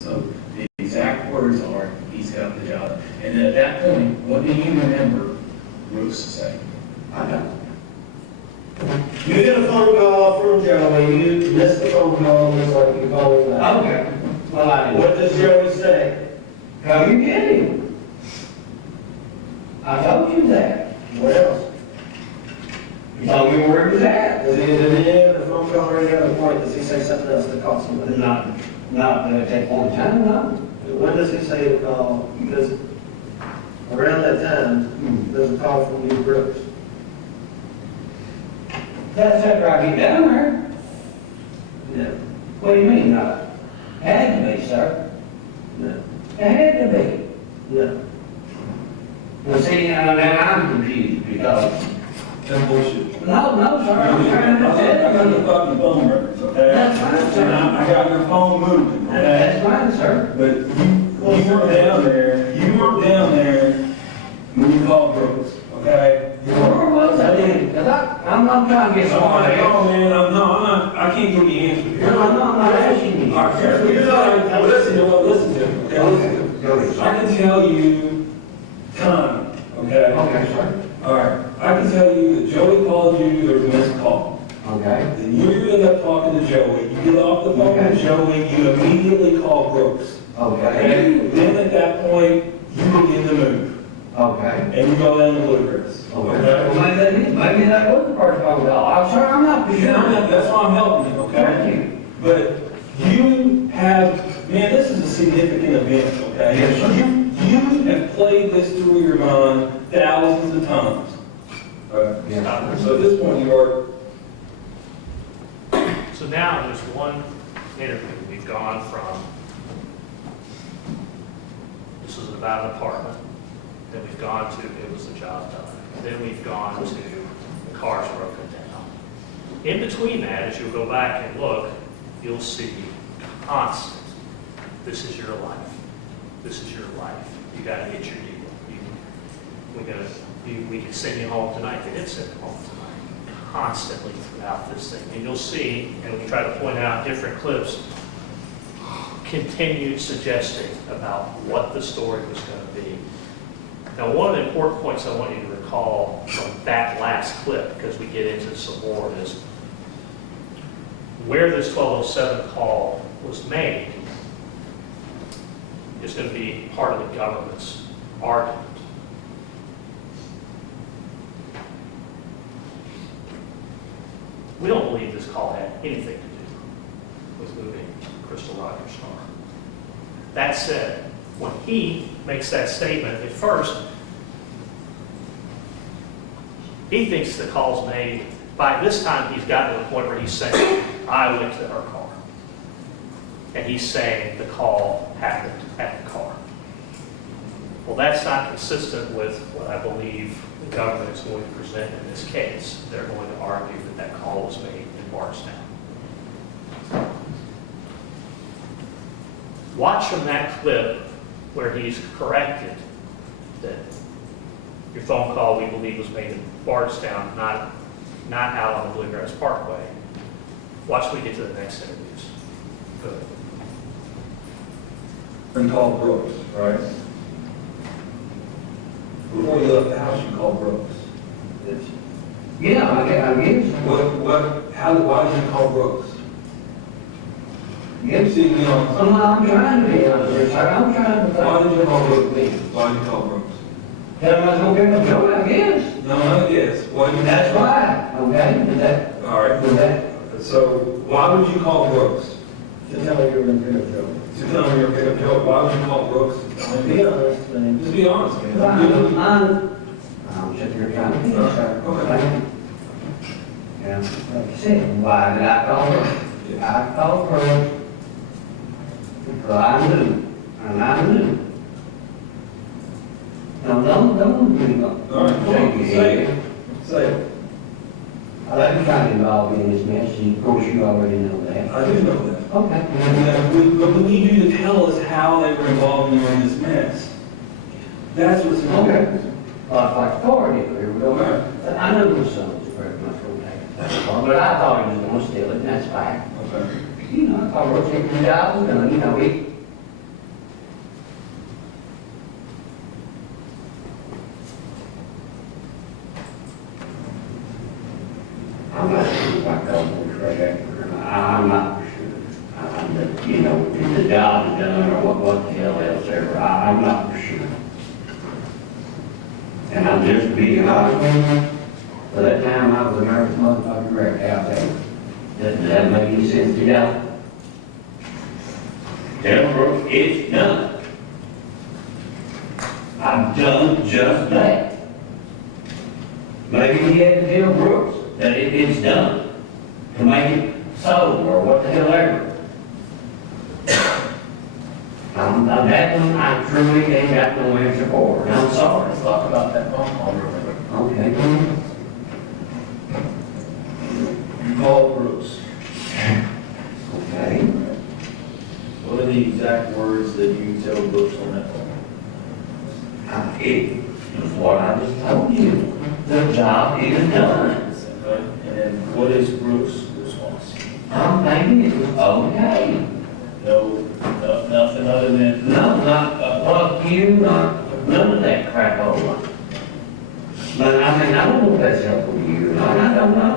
So the exact words are, he's got the job. And at that point, what do you remember Brooks saying? I don't. You get a phone call from Joey, you miss the phone call, just like you call him back. Okay. Well, I didn't. What does Joey say? How you get him? I told you that. What else? You told me where he was at. Does he, at the end of the phone call or any other point, does he say something else that costs him? Not that take one time, no. When does he say to call? Because around that time, there's a call from you, Brooks. That's after I get down there. Yeah. What do you mean, not? Had to be, sir. No. It had to be. No. Well, see, now I'm confused because, That's bullshit. no, sir, I'm trying to I got tell the you. fucking phone records, okay? That's fine, sir. And I got your phone moving, okay? That's fine, sir. But you weren't down there when you called Brooks, okay? Where was I then? Because I'm not trying to get somebody else. No, man, I'm not, I can't give you answers. No, I'm not asking you. All right, so you're not, listen to me, okay, listen to me. I can tell you time, okay? Okay, sir. All right, I can tell you that Joey called you, there was a missed call. Okay. Then you end up talking to Joey, you get off the phone with Joey, you immediately call Brooks. Okay. Okay? Then at that point, you begin to move, Okay. and you go down the bluegrass. Okay. Okay? Well, maybe that was the first phone call. I'm sorry, I'm not for sure. That's why I'm helping you, okay? Thank you. But you have, man, this is a significant event, okay? Yes, sir. You have played this through your mind thousands of times. Yeah. So at this point, you are, So now there's one interview. We've gone from, this was about an apartment, then we've gone to, it was a job done. Then we've gone to, the car's broken down. In between that, as you'll go back and look, you'll see constant, this is your life. This is your life. You gotta get your deal. We can send you home tonight. They did send you home tonight. constantly throughout this thing. And you'll see, and we try to point out different clips, continued suggesting about what the story was going to be. Now, one of the important points I want you to recall from that last clip, because we get into some more, is where this 1207 call was made is going to be part of the government's argument. We don't believe this call had anything to do with moving Crystal Rogers' car. That said, when he makes that statement, at first, he thinks the call's made. By this time, he's gotten to the point where he's saying, I went to her car. And he's saying the call happened at the car. Well, that's not consistent with what I believe the government is going to present in this case. They're going to argue that that call was made in Bardstown. Watch from that clip where he's corrected that your phone call, we believe, was made in Bardstown, not out on the Bluegrass Parkway. Watch when we get to the next interviews. Go ahead. And called Brooks, right? Before you left the house, you called Brooks. Yeah, I guess. Why did you call Brooks? Yes. See me on. I'm trying to be honest with you. I'm trying to. Why did you call Brooks? Why did you call Brooks? Tell him I was going to pick up Joe, I guess. No, I guess. Why did you? That's why, okay? Is that, All right. is that? So why would you call Brooks? To tell me you were going to pick up Joe. To tell me you're going to pick up Joe. Why would you call Brooks? Be honest, man. Just be honest, man. I'm sitting here trying to think. Okay. Yeah, like you said, why did I call her? I called her because I knew, and I knew. Now, don't give up. All right, Shake your say head. it. Say it. I let you try to involve me in this mess, and of course you already know that. I do know that. Okay. But we need you to tell us how they were involved in this mess. That's what's important. Okay. Like authority, here we go. I know there was something that's very much going to take that far, but I thought he was going to steal it, and that's fine. Okay. You know, I thought we're taking the job was done, you know, it. I'm not sure if I called him straight after, I'm not sure. You know, if the job is done or what the hell else ever, I'm not for sure. And I'm just being honest with you, for that time I was a nervous motherfucking wreck out there. Does that make any sense to y'all? Tell Brooks it's done. I've done just that. Maybe he had to tell Brooks that it's done, to make it so, or what the hell ever. On that one, I truly ain't got no answer for, and I'm sorry. Let's talk about that phone call real quick. Okay. You called Bruce. Okay. What are the exact words that you tell Brooks on that phone? It was what I just told you. The job is done. Okay. And then what is Brooks' response? I'm thinking it was okay. Nothing other than. No, not, fuck you, none of that crap over. But I mean, I don't know if that's helpful to you, I don't know.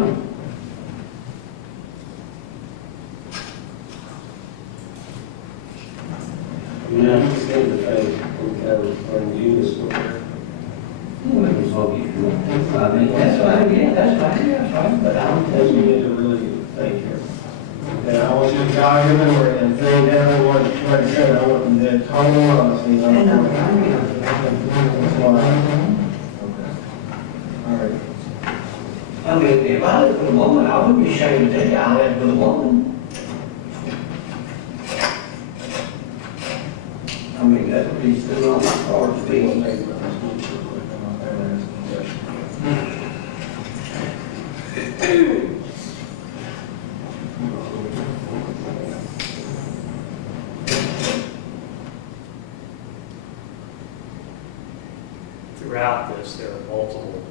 You know, he's going to face on you this morning. Well, it was what you do. I mean, that's fine, yeah, that's fine, but I don't Because think we you. need to really think here. And I want you to guide him and think down what you're trying to say. I want them to total honesty. And I'm That's why. Okay. All right. I mean, if I lived with a woman, I wouldn't be ashamed to tell you I lived with a woman. I mean, that would be still on my part to be. Throughout this, there are multiple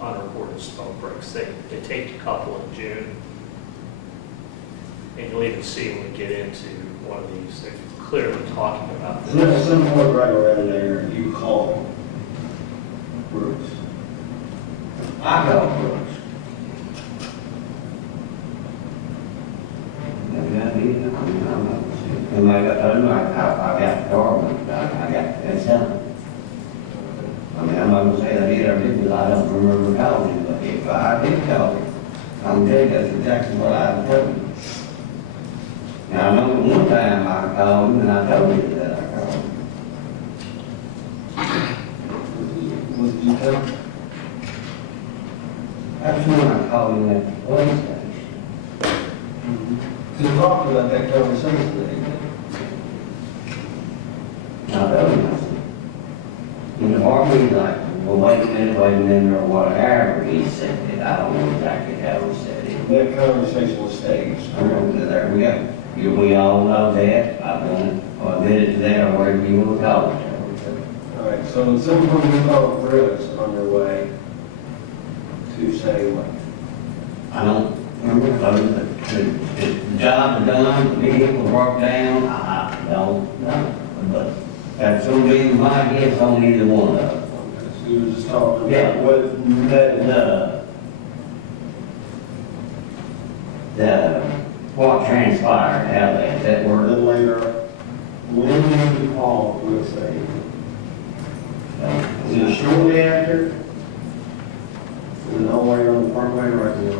unreported those phone breaks. They taped a couple in June. And you'll even see when we get into one of these, they're clearly talking about this. There's some point right around there, you call Brooks. I call Brooks. And like I told him, I got the car, I got, that's him. I mean, I'm not gonna say I did or didn't, because I don't remember calling him, but if I did call him, I'm telling you, that's exactly what I told him. Now, I know one time I called him, and I told him that I called him. What did you tell him? That's when I called him at the police station. So talk about that conversation that he had. I told him, I said, in the bar, he's like, well, wait a minute, or whatever. He said it. I don't know exactly how he said it. That conversation was staged. I remember there we go. We all know that. I've done it, or admitted to that, or whatever you want to call it. All right, so at some point you called Brooks on your way to say what? I don't remember, the job is done, the vehicle broke down, I don't know. But that's gonna be my guess on either one of them. Okay, so you were just talking Yeah, about what, what transpired, how that or worked. then later, when did you call Brooks that evening? Is it shortly after? Was it all the way around the parkway or right there?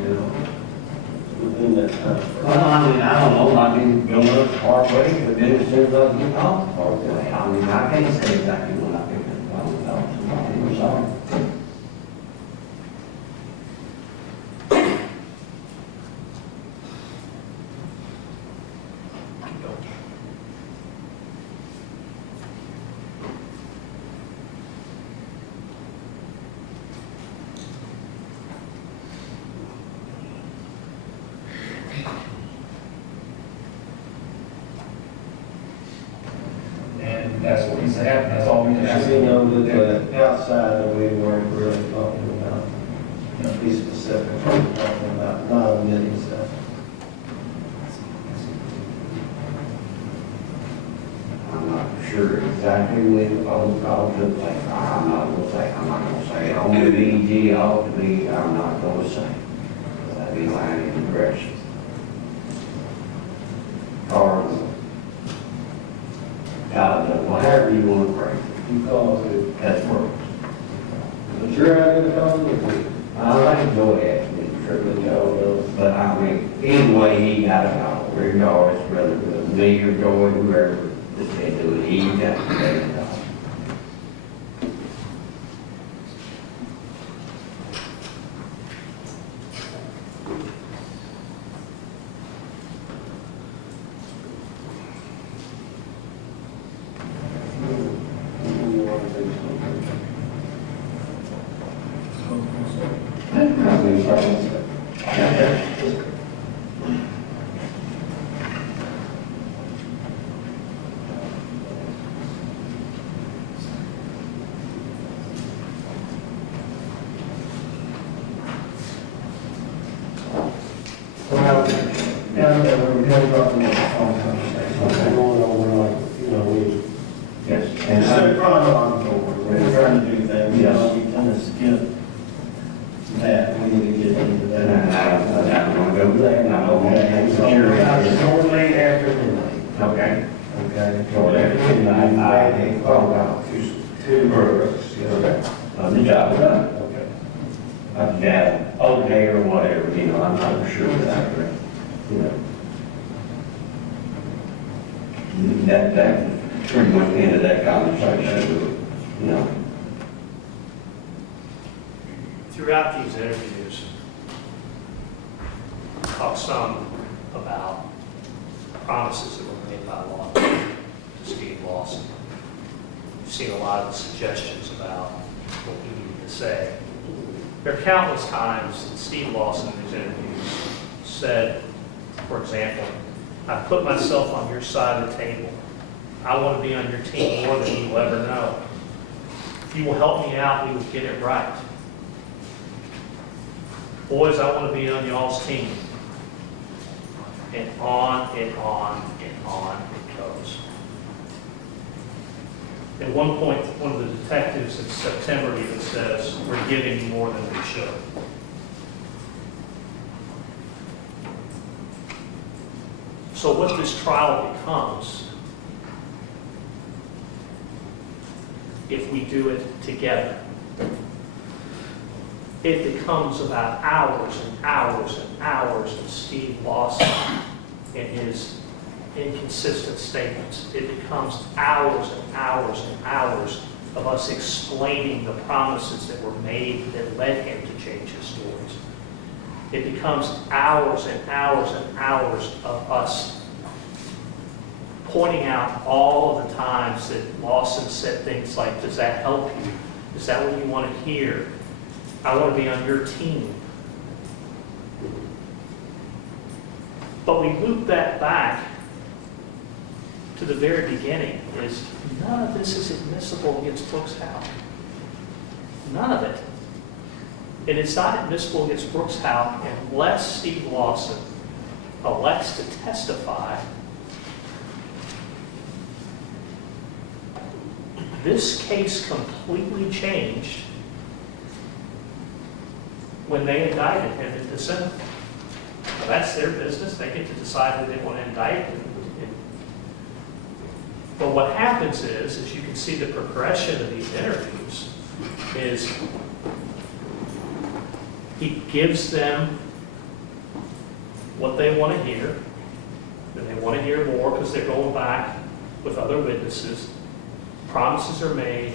Within that time frame? Well, I mean, I don't know, I mean, going up the parkway, but then as soon as I get off the parkway, I mean, I can't say exactly when I picked up the phone and talked to somebody, I'm sorry. And that's what needs to happen, that's all we can ask. So you know that the outside that we weren't really talking about, you know, be specific, we're talking about not omitting stuff. I'm not sure exactly when the phone call took place. I'm not gonna say, only BG, ought to be, I'm not gonna say. That'd be lying in direction. Or, whatever you want to pray. You called it, That's work. but you're not gonna call it? I like Joy actually, truly Joy, but I mean, anyway, he got it all, regardless, whether it was me or Joy, whoever said do it, he got to take it all. Well, now that we're heading up in the phone conversation, we're going over like, you know, we, Yes. and so chronological, we're trying to do things, you know, we kind of skip that, we need to get into And that. I'm gonna go there, and I'm gonna Okay, make so sure. it's shortly after midnight. Okay. Okay. Shortly after midnight, I had a phone call to Brooks, the job was done. Okay. Okay, or whatever, you know, I'm not sure exactly, you know. That pretty much ended that conversation, you know. Throughout these interviews, talk some about promises that were made by law to Steve Lawson. We've seen a lot of suggestions about what he needed to say. There are countless times that Steve Lawson in his interviews said, for example, I put myself on your side of the table. I want to be on your team more than you will ever know. If you will help me out, we will get it right. Boys, I want to be on y'all's team. And on and on and on it goes. At one point, one of the detectives in September even says, we're giving you more than we should. So what this trial becomes, if we do it together, it becomes about hours and hours and hours of Steve Lawson and his inconsistent statements. It becomes hours and hours and hours of us explaining the promises that were made that led him to change his stories. It becomes hours and hours and hours of us pointing out all of the times that Lawson said things like, does that help you? Is that what you want to hear? I want to be on your team. But we loop that back to the very beginning, is none of this is admissible against Brooks Houck. None of it. And it's not admissible against Brooks Houck unless Steve Lawson elects to testify. This case completely changed when they indicted him in December. Well, that's their business. They get to decide who they want to indict. But what happens is, as you can see the progression of these interviews, is he gives them what they want to hear, and they want to hear more because they're going back with other witnesses. Promises are made.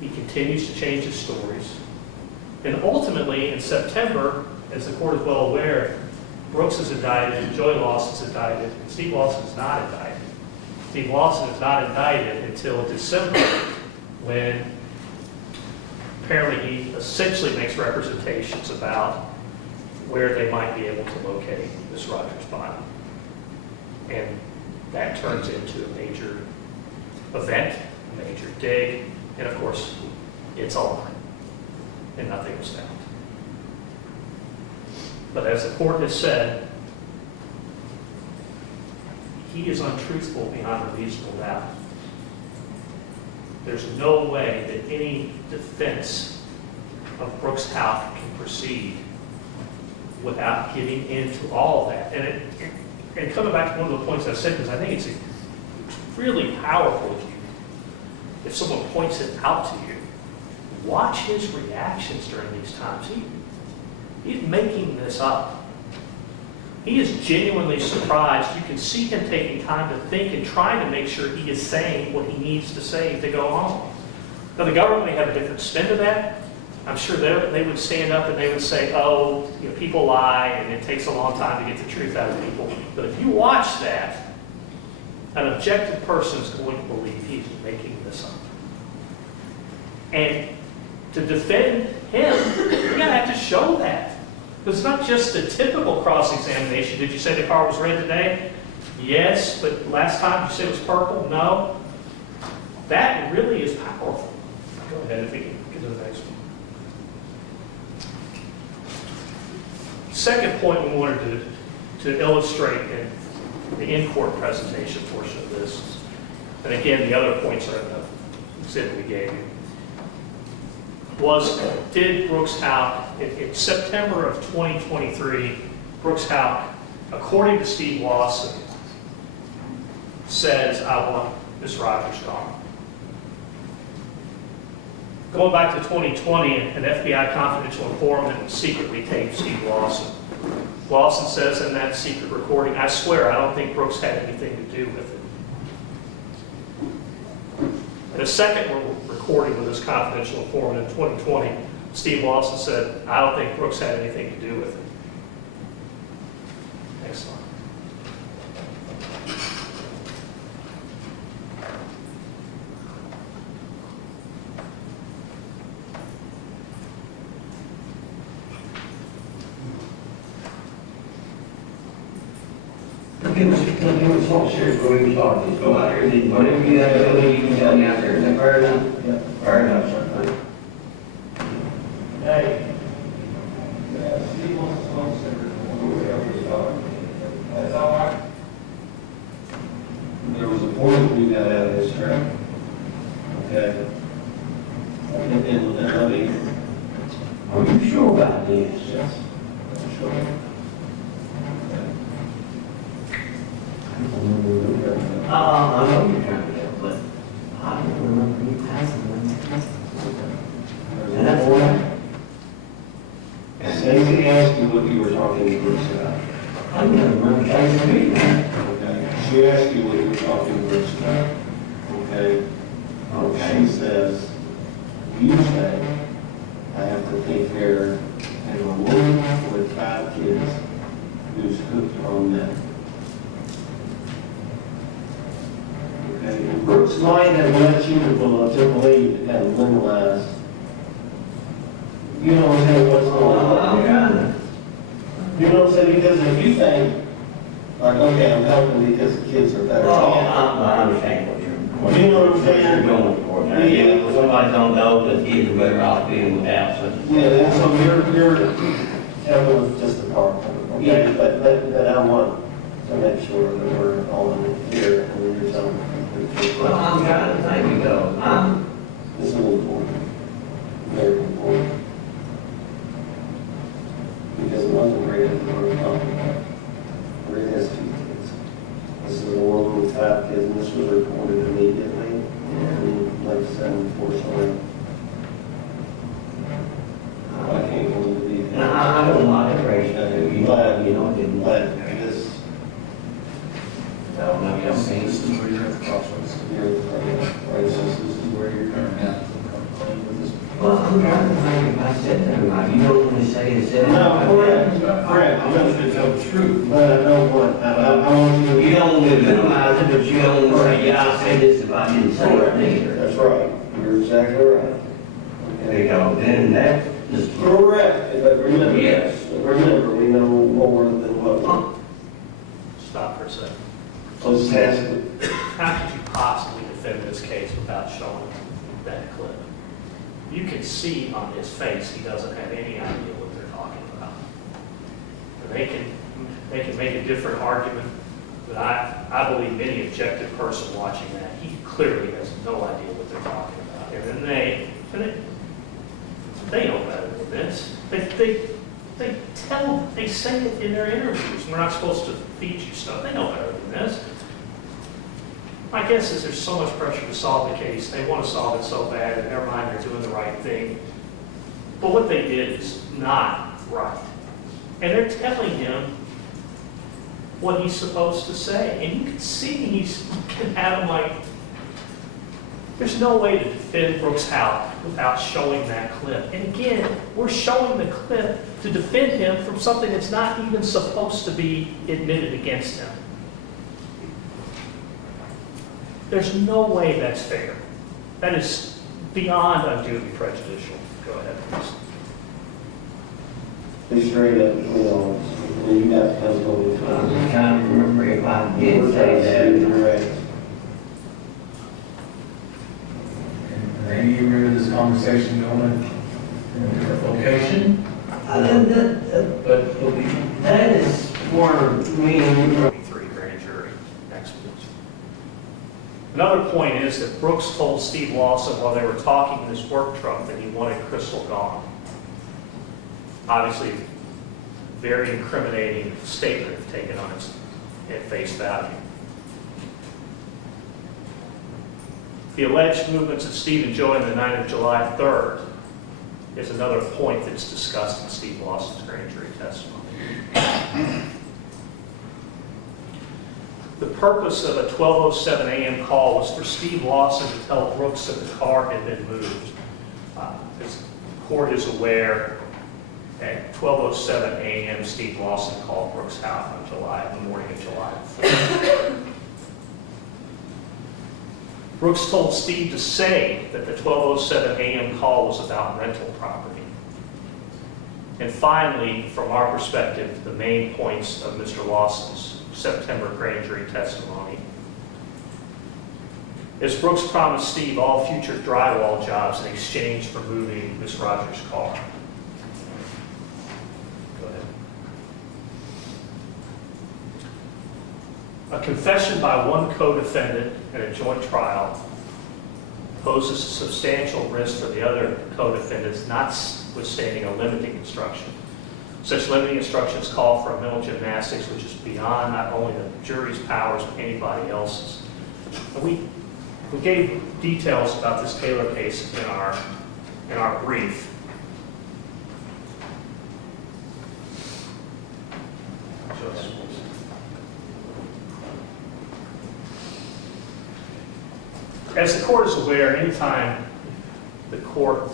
He continues to change his stories. And ultimately, in September, as the court is well aware, Brooks is indicted, Joey Lawson's indicted, and Steve Lawson is not indicted. Steve Lawson is not indicted until December, when apparently he essentially makes representations about where they might be able to locate Miss Rogers' body. And that turns into a major event, a major dig, and of course, it's all over, and nothing was found. But as the court has said, he is untruthful beyond a reasonable doubt. There's no way that any defense of Brooks Houck can proceed without getting into all of that. And coming back to one of the points I've said, because I think it's really powerful if someone points it out to you. Watch his reactions during these times. He's making this up. He is genuinely surprised. You can see him taking time to think and trying to make sure he is saying what he needs to say to go on. Now, the government may have a different spin to that. I'm sure they would stand up and they would say, oh, you know, people lie and it takes a long time to get the truth out of people. But if you watch that, an objective person is going to believe he's making this up. And to defend him, you're going to have to show that. It's not just the typical cross-examination. Did you say the car was red today? Yes, but last time you said it was purple? No. That really is powerful. Go ahead if we can get to the next one. Second point we wanted to illustrate in the in-court presentation portion of this, and again, the other points are in the exhibit we gave you, was did Brooks Houck, in September of 2023, Brooks Houck, according to Steve Lawson, says, I want Miss Rogers gone. Going back to 2020, an FBI confidential informant secretly taped Steve Lawson. Lawson says in that secret recording, I swear I don't think Brooks had anything to do with it. In a second recording with this confidential informant in 2020, Steve Lawson said, I don't think Brooks had anything to do with it. Next slide. Give us all serious what we talk. Just go out there and whatever you have to do, you can tell me out there. Is that fair enough? Yeah. Fair enough, sir. Hey, point we got out of this truck. Okay? And I mean, Are you sure about this? yes, I'm sure. I know you're trying to help, but I don't remember you passing them. And that's why. Stacy asked you what you were talking to Bruce about. I don't remember chasing me. Okay? She asked you what you were talking to Bruce about. Okay? She says, you say, I have to take care of a woman with 5 kids who's hooked on them. Okay? And Brooks might have let you to believe and minimize. You know what I'm saying? What's going on? You know what I'm saying? Because if you think, like, okay, I'm helping because the kids are better off. I understand what you're. You know what I'm saying? You're going for now. Yeah, if somebody don't know that kids are better off being without such. Yeah, and so you're helping with just the part, okay? Yeah. But I want to make sure that we're all in here and we're telling the Well, I'm trying to think, This is important, very important. Because it wasn't Rita that we were talking about. Rita has 2 kids. This is a woman with 5 kids, and this was reported immediately. And like I said, unfortunately, I can't believe it. I don't like the ratio, you know, didn't. But this, No, no, you don't mean. This is where you're at the crossroads. This is where you're going to have to come clean with this. Well, I'm trying to think if I said that right. You don't want to say it, said it. No, correct. I'm going to tell the truth. But I don't want, I want you to. You don't want to minimize it, but you don't want to say, yeah, I said this if I didn't say it either. That's right. You're exactly right. There you go, then that is. Correct, but remember, Yes. remember, we know more than what we. Stop for a second. Let's ask it. How could you possibly defend this case without showing that clip? You can see on his face, he doesn't have any idea what they're talking about. And they can make a different argument, but I believe any objective person watching that, he clearly has no idea what they're talking about. And then they know better than this. They say it in their interviews. We're not supposed to feed you stuff. They know better than this. My guess is there's so much pressure to solve the case. They want to solve it so bad, in their mind they're doing the right thing. But what they did is not right. And they're telling him what he's supposed to say. And you can see he's looking at him like, there's no way to defend Brooks Houck without showing that clip. And again, we're showing the clip to defend him from something that's not even supposed to be admitted against him. There's no way that's fair. That is beyond unduly prejudicial. Go ahead, please. Be straight up, when you guys come over to I'm just trying to remember if I did say that. Correct. And any remember this conversation going in a different location? But That is where me and you. 23 grand jury next week. Another point is that Brooks told Steve Lawson while they were talking in his work truck that he wanted Crystal gone. Obviously, very incriminating statement if taken on its at face value. The alleged movements of Steve and Joey on the night of July 3rd is another point that's discussed in Steve Lawson's grand jury testimony. The purpose of a 12:07 a.m. call was for Steve Lawson to tell Brooks that the car had been moved. As the court is aware, at 12:07 a.m., Steve Lawson called Brooks Houck on the morning of July 4th. Brooks told Steve to say that the 12:07 a.m. call was about rental property. And finally, from our perspective, the main points of Mr. Lawson's September grand jury testimony. As Brooks promised Steve all future drywall jobs in exchange for moving Miss Rogers' car. Go ahead. A confession by one co-defendant in a joint trial poses a substantial risk for the other co-defendants, notwithstanding a limiting instruction. Such limiting instructions call for a mental gymnastics which is beyond not only the jury's powers but anybody else's. And we gave details about this Taylor case in our brief. As the court is aware, anytime the court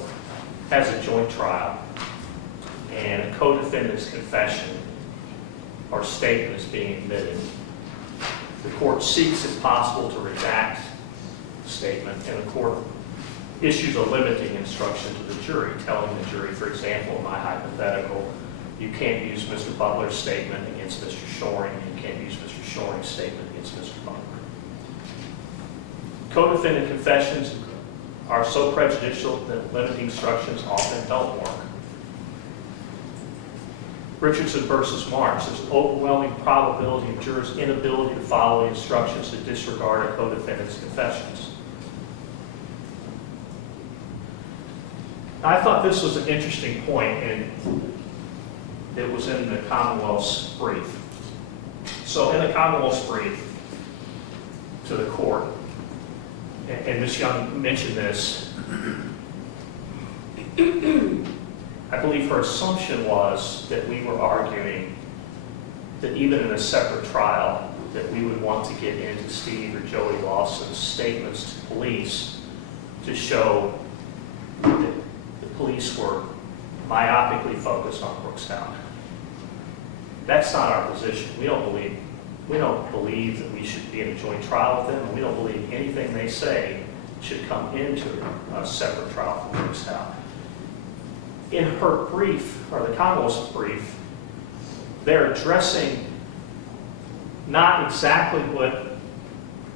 has a joint trial and a co-defendant's confession or statement is being admitted, the court seeks, if possible, to redact the statement, and the court issues a limiting instruction to the jury, telling the jury, for example, in my hypothetical, you can't use Mr. Butler's statement against Mr. Shoring, and you can't use Mr. Shoring's statement against Mr. Butler. Co-defendant confessions are so prejudicial that limiting instructions often don't work. Richardson versus Marks, there's an overwhelming probability of jurors' inability to follow the instructions to disregard a co-defendant's confessions. I thought this was an interesting point, and it was in the Commonwealth's brief. So in the Commonwealth's brief to the court, and Ms. Young mentioned this, I believe her assumption was that we were arguing that even in a separate trial, that we would want to get into Steve or Joey Lawson's statements to police to show that the police were myopically focused on Brookstown. That's not our position. We don't believe that we should be in a joint trial with them, and we don't believe anything they say should come into a separate trial for Brookstown. In her brief, or the Commonwealth's brief, they're addressing not exactly what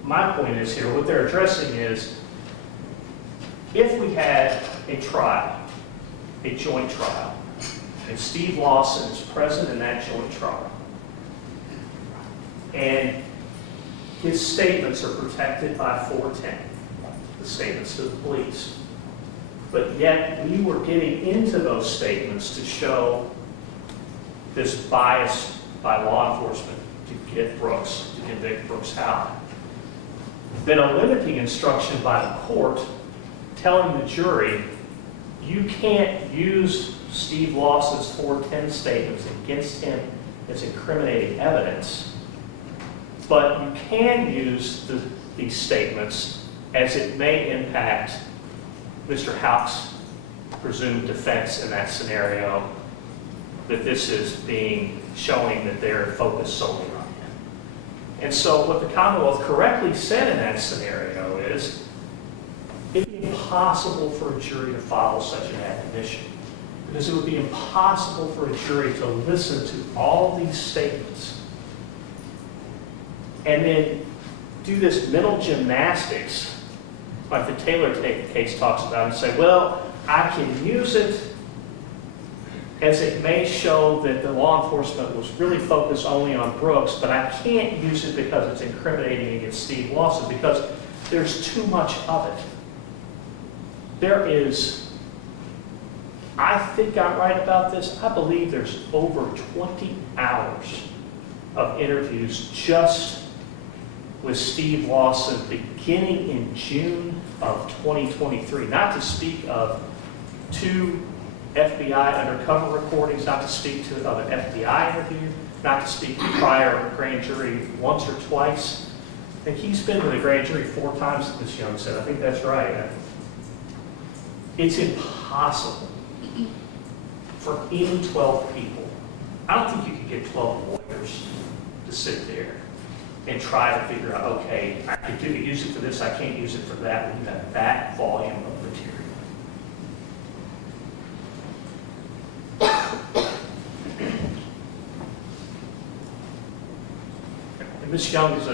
my point is here. What they're addressing is, if we had a trial, a joint trial, and Steve Lawson is present in that joint trial, and his statements are protected by 410, the statements to the police. But yet we were getting into those statements to show this bias by law enforcement to get Brooks, to convict Brooks Houck. Then a limiting instruction by the court telling the jury, you can't use Steve Lawson's 410 statements against him as incriminating evidence, but you can use these statements as it may impact Mr. Houck's presumed defense in that scenario, that this is showing that they're focused solely on him. And so what the Commonwealth correctly said in that scenario is, it'd be impossible for a jury to follow such an admonition, because it would be impossible for a jury to listen to all these statements and then do this mental gymnastics like the Taylor case talks about, and say, well, I can use it as it may show that the law enforcement was really focused only on Brooks, but I can't use it because it's incriminating against Steve Lawson, because there's too much of it. There is, I think I'm right about this, I believe there's over 20 hours of interviews just with Steve Lawson beginning in June of 2023, not to speak of 2 FBI undercover recordings, not to speak to an FBI interview, not to speak to prior grand jury once or twice. I think he's been to the grand jury 4 times, Ms. Young said. I think that's right. It's impossible for even 12 people. I don't think you could get 12 lawyers to sit there and try to figure out, okay, I can use it for this, I can't use it for that, when you have that volume of material. And Ms. Young is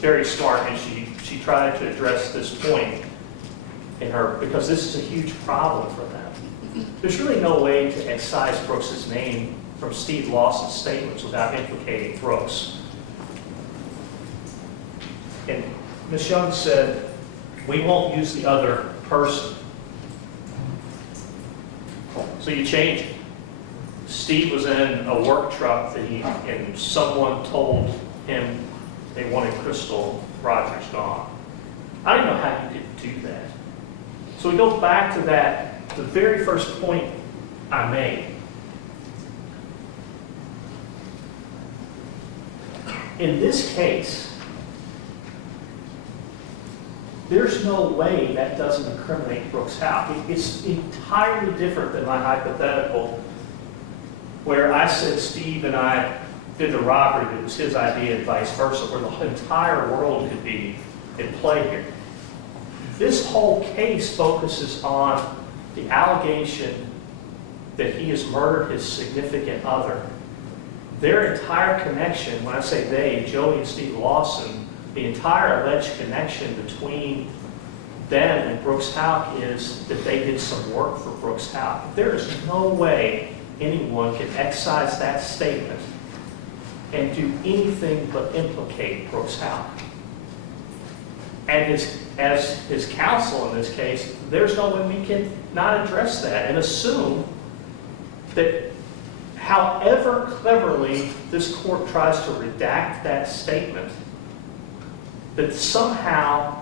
very smart, and she tried to address this point in her, because this is a huge problem for them. There's really no way to excise Brooks's name from Steve Lawson's statements without implicating Brooks. Ms. Young said, we won't use the other person. So you change it. Steve was in a work truck and someone told him they wanted Crystal Rogers gone. I don't know how you could do that. So we go back to that, the very first point I made. In this case, there's no way that doesn't incriminate Brooks Houck. It's entirely different than my hypothetical where I said Steve and I did the robbery, but it was his idea and vice versa, where the entire world could be in play here. This whole case focuses on the allegation that he has murdered his significant other. Their entire connection, when I say they, Joey and Steve Lawson, the entire alleged connection between them and Brooks Houck is that they did some work for Brooks Houck. There is no way anyone can excise that statement and do anything but implicate Brooks Houck. And as his counsel in this case, there's no way we can not address that and assume that however cleverly this court tries to redact that statement, that somehow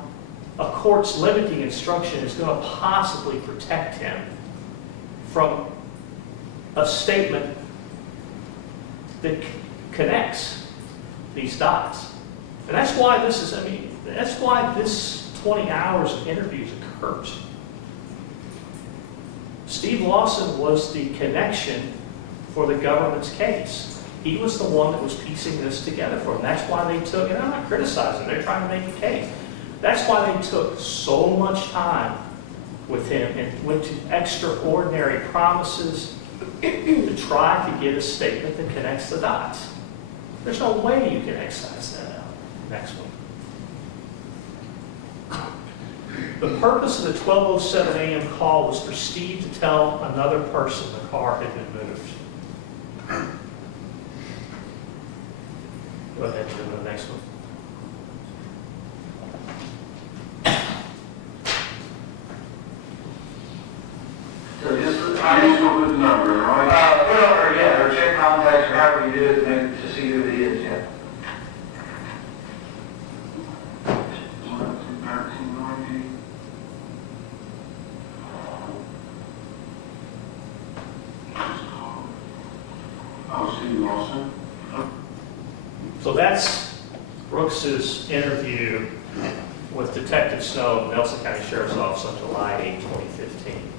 a court's limiting instruction is going to possibly protect him from a statement that connects these dots. And that's why this is, that's why this 20 hours of interviews occurs. Steve Lawson was the connection for the government's case. He was the one that was piecing this together for them. That's why they took, and I'm not criticizing, they're trying to make a case. That's why they took so much time with him and went to extraordinary promises to try to get a statement that connects the dots. There's no way you can excise that out. Next one. The purpose of the 12:07 a.m. call was for Steve to tell another person the car had been moved. Go ahead to the next one. So just, I just go with the number, right? Or check contacts, or however you do it to see who it is, yeah. 1390. Oh, Steve Lawson. So that's Brooks's interview with Detective Snow of Nelson County Sheriff's Office on July 8, 2015.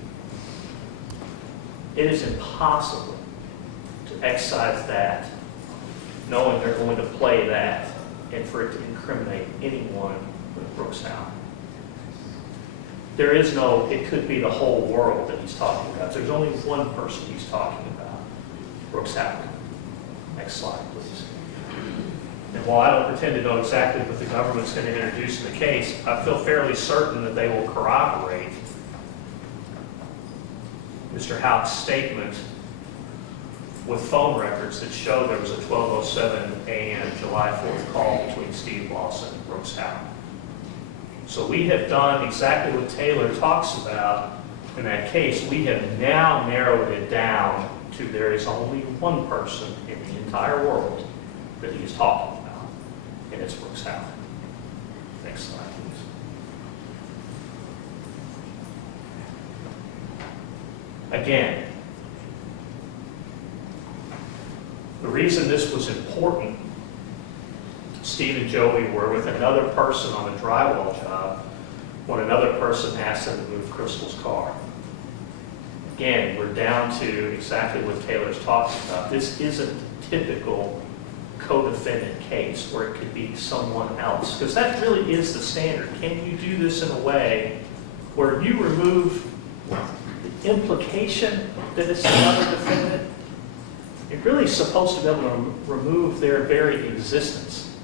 It is impossible to excise that, knowing they're going to play that, and for it to incriminate anyone with Brooks Houck. There is no, it could be the whole world that he's talking about. There's only one person he's talking about, Brooks Houck. Next slide, please. And while I don't pretend to know exactly what the government's going to introduce in the case, I feel fairly certain that they will corroborate Mr. Houck's statement with phone records that show there was a 12:07 a.m. July 4th call between Steve Lawson and Brooks Houck. So we have done exactly what Taylor talks about in that case. We have now narrowed it down to there is only one person in the entire world that he is talking about, and it's Brooks Houck. Next slide, please. Again, the reason this was important, Steve and Joey were with another person on a drywall job when another person asked them to move Crystal's car. Again, we're down to exactly what Taylor's talking about. This isn't a typical co-defendant case where it could be someone else, because that really is the standard. Can you do this in a way where you remove the implication that it's another defendant? It really is supposed to be able to remove their very existence,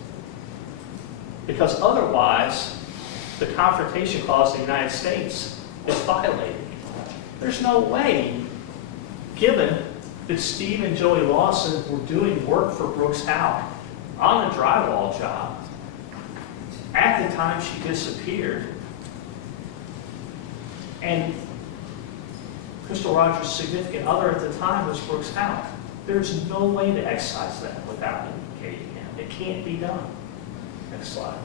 because otherwise the Confrontation Clause in the United States is violated. There's no way, given that Steve and Joey Lawson were doing work for Brooks Houck on a drywall job, at the time she disappeared, and Crystal Rogers' significant other at the time was Brooks Houck. There's no way to excise that without implicating him. It can't be done. Next slide.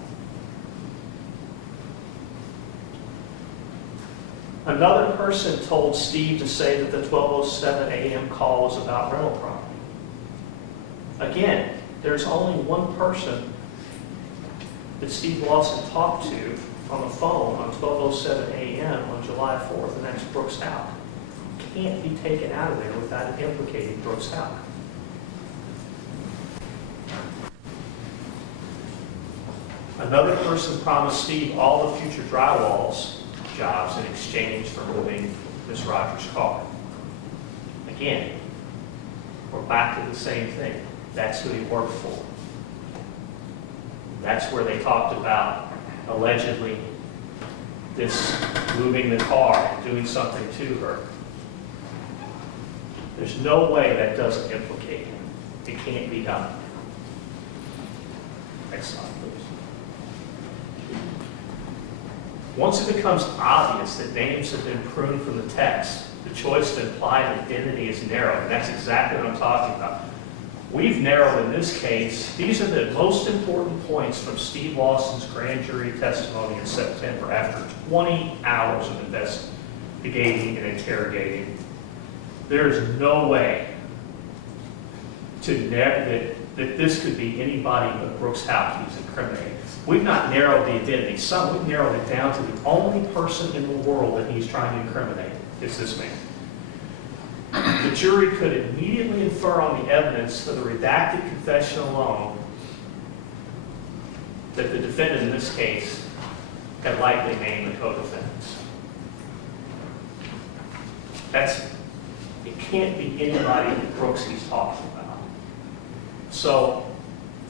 Another person told Steve to say that the 12:07 a.m. call was about rental property. Again, there's only one person that Steve Lawson talked to on the phone on 12:07 a.m. on July 4th, and that's Brooks Houck. Can't be taken out of there without implicating Brooks Houck. Another person promised Steve all the future drywalls jobs in exchange for moving Miss Rogers' car. Again, we're back to the same thing. That's who he worked for. That's where they talked about allegedly this moving the car and doing something to her. There's no way that doesn't implicate him. It can't be done. Next slide, please. Once it becomes obvious that names have been pruned from the text, the choice of implied identity is narrowed, and that's exactly what I'm talking about. We've narrowed in this case, these are the most important points from Steve Lawson's grand jury testimony in September after 20 hours of investigating and interrogating. There is no way that this could be anybody but Brooks Houck who's incriminated. We've not narrowed the identity. We've narrowed it down to the only person in the world that he's trying to incriminate is this man. The jury could immediately infer on the evidence of the redacted confession alone that the defendant in this case had likely named the co-defendants. It can't be anybody that Brooks he's talking about. So,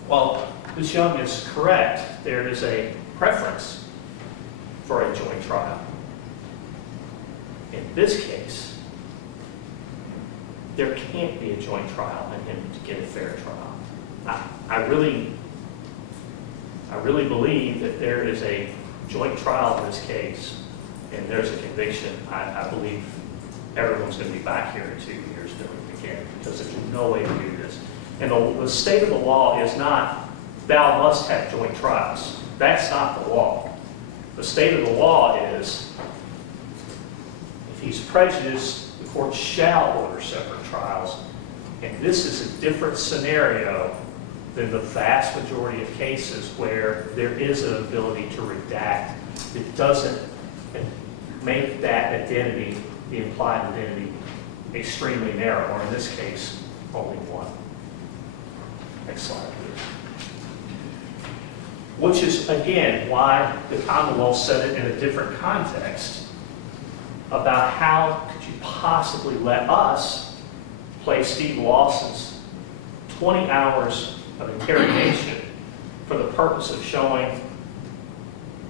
while Ms. Young is correct, there is a preference for a joint trial. In this case, there can't be a joint trial and him to get a fair trial. I really believe that there is a joint trial in this case, and there's a conviction. I believe everyone's going to be back here in 2 years doing it again, because there's no way to do this. And the state of the law is not, thou must have joint trials. That's not the law. The state of the law is, if he's prejudiced, the court shall order separate trials. And this is a different scenario than the vast majority of cases where there is an ability to redact. It doesn't make that identity, the implied identity, extremely narrow, or in this case, only one. Next slide, please. Which is, again, why the Commonwealth said it in a different context about how could you possibly let us play Steve Lawson's 20 hours of interrogation for the purpose of showing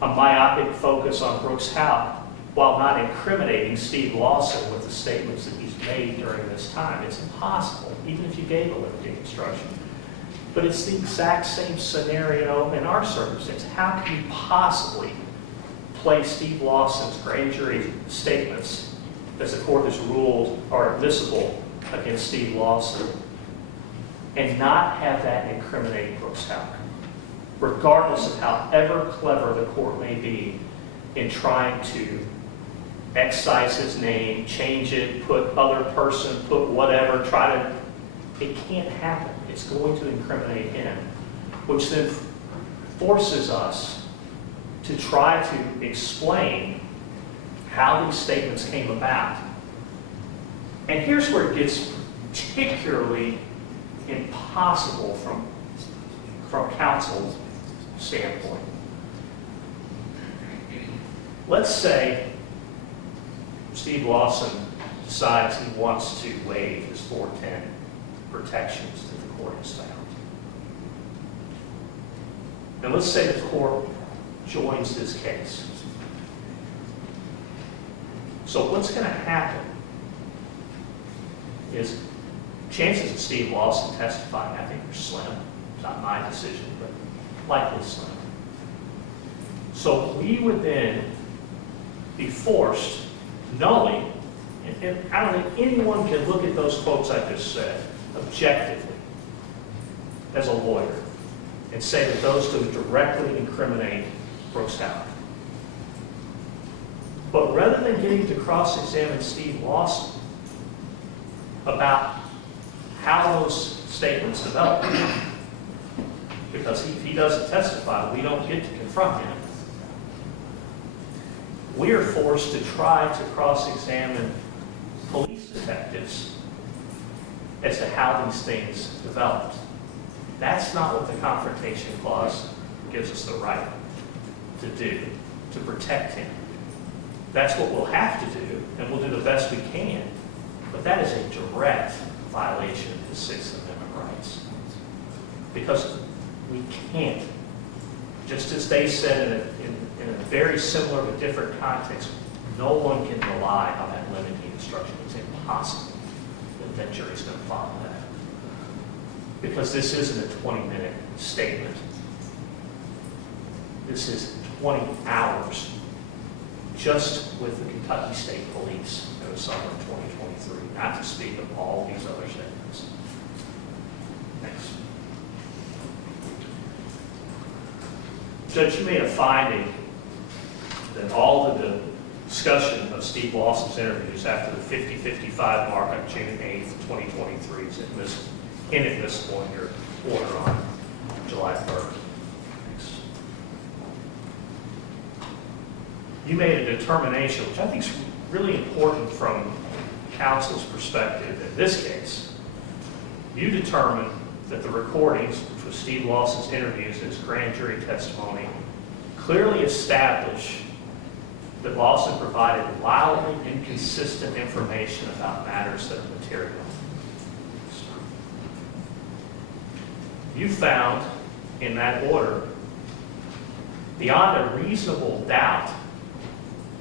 a myopic focus on Brooks Houck while not incriminating Steve Lawson with the statements that he's made during this time. It's impossible, even if you gave a limiting instruction. But it's the exact same scenario in our circumstance. How can you possibly play Steve Lawson's grand jury statements, as the court has ruled are admissible against Steve Lawson, and not have that incriminate Brooks Houck, regardless of however clever the court may be in trying to excise his name, change it, put other person, put whatever, it can't happen. It's going to incriminate him, which then forces us to try to explain how these statements came about. And here's where it gets particularly impossible from counsel's standpoint. Let's say Steve Lawson decides he wants to waive his 410 protections that the court has found. And let's say the court joins this case. So what's going to happen is chances of Steve Lawson testifying, I think, are slim. It's not my decision, but likely slim. So we would then be forced, knowing, and I don't think anyone can look at those quotes I just said objectively as a lawyer and say that those two directly incriminate Brooks Houck. But rather than getting to cross-examine Steve Lawson about how those statements developed, because if he doesn't testify, we don't get to confront him, we are forced to try to cross-examine police detectives as to how these things developed. That's not what the Confrontation Clause gives us the right to do, to protect him. That's what we'll have to do, and we'll do the best we can. But that is a direct violation of his Sixth Amendment rights. Because we can't, just as they said in a very similar but different context, no one can rely on that limiting instruction. It's impossible that jury's going to follow that. Because this isn't a 20-minute statement. This is 20 hours just with the Kentucky State Police in the summer of 2023, not to speak of all these other statements. Next. Judge, you made a finding that all of the discussion of Steve Lawson's interviews after the 50-55 mark on June 8th, 2023 is inadmissible in your order on July 3rd. Thanks. You made a determination, which I think is really important from counsel's perspective. In this case, you determined that the recordings, which was Steve Lawson's interviews and his grand jury testimony, clearly establish that Lawson provided wildly inconsistent information about matters that are material. You found in that order, beyond a reasonable doubt,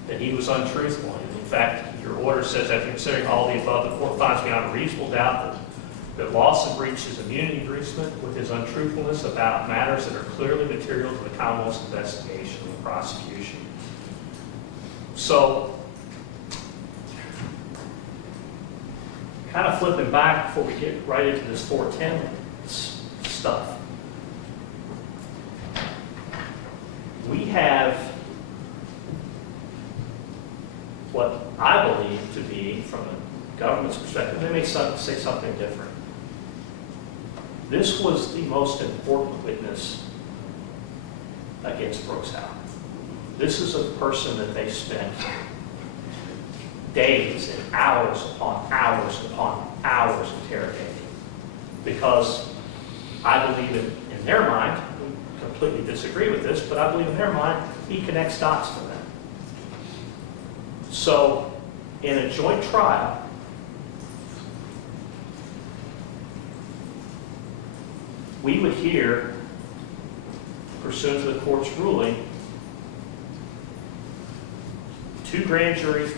that he was untruthful. In fact, your order says, after considering all the above, the court finds beyond a reasonable doubt that Lawson breached his immunity agreement with his untruthfulness about matters that are clearly material to the Commonwealth's investigation and the prosecution. So, kind of flipping back before we get right into this 410 stuff. We have what I believe to be, from the government's perspective, they may say something different. This was the most important witness against Brooks Houck. This is a person that they spent days and hours upon hours upon hours interrogating. Because I believe in their mind, we completely disagree with this, but I believe in their mind, he connects dots for them. So, in a joint trial, we would hear, pursuant to the court's ruling, 2 grand jury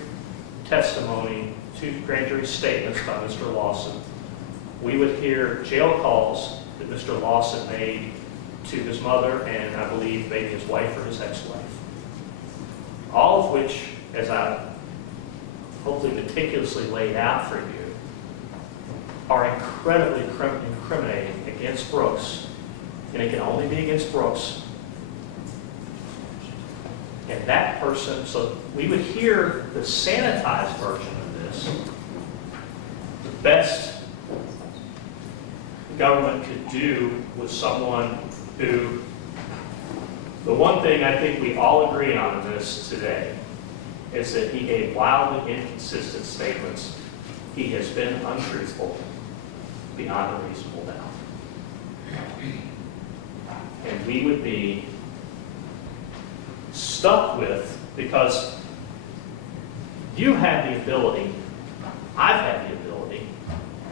testimony, 2 grand jury statements by Mr. Lawson. We would hear jail calls that Mr. Lawson made to his mother and I believe maybe his wife or his ex-wife. All of which, as I hopefully meticulously laid out for you, are incredibly incriminating against Brooks, and it can only be against Brooks. And that person, so we would hear the sanitized version of this. The best the government could do with someone who, the one thing I think we all agree on in this today is that he gave wildly inconsistent statements. He has been untruthful beyond a reasonable doubt. And we would be stuck with, because you had the ability, I've had the ability,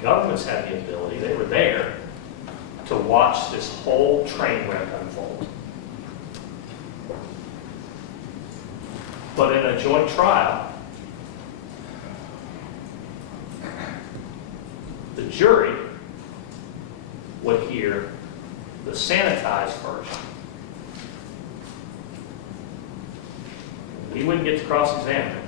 governments had the ability, they were there to watch this whole train wreck unfold. But in a joint trial, the jury would hear the sanitized version. He wouldn't get to cross-examine him.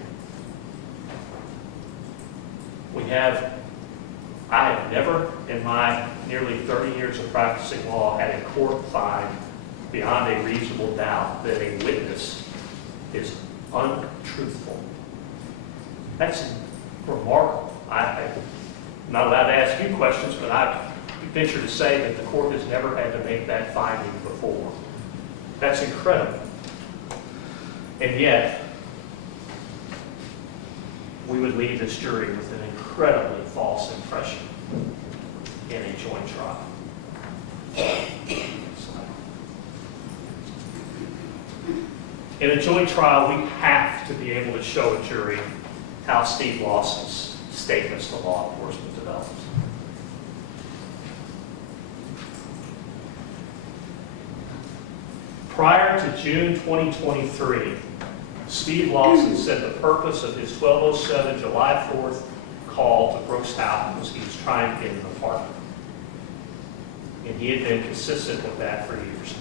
I have never in my nearly 30 years of practicing law had a court find beyond a reasonable doubt that a witness is untruthful. That's remarkable. I'm not allowed to ask you questions, but I venture to say that the court has never had to make that finding before. That's incredible. And yet, we would leave this jury with an incredibly false impression in a joint trial. In a joint trial, we have to be able to show a jury how Steve Lawson's statements to law enforcement developed. Prior to June 2023, Steve Lawson said the purpose of his 1207 July 4th call to Brooks Houck was he was trying to get an apartment. And he had been consistent with that for years.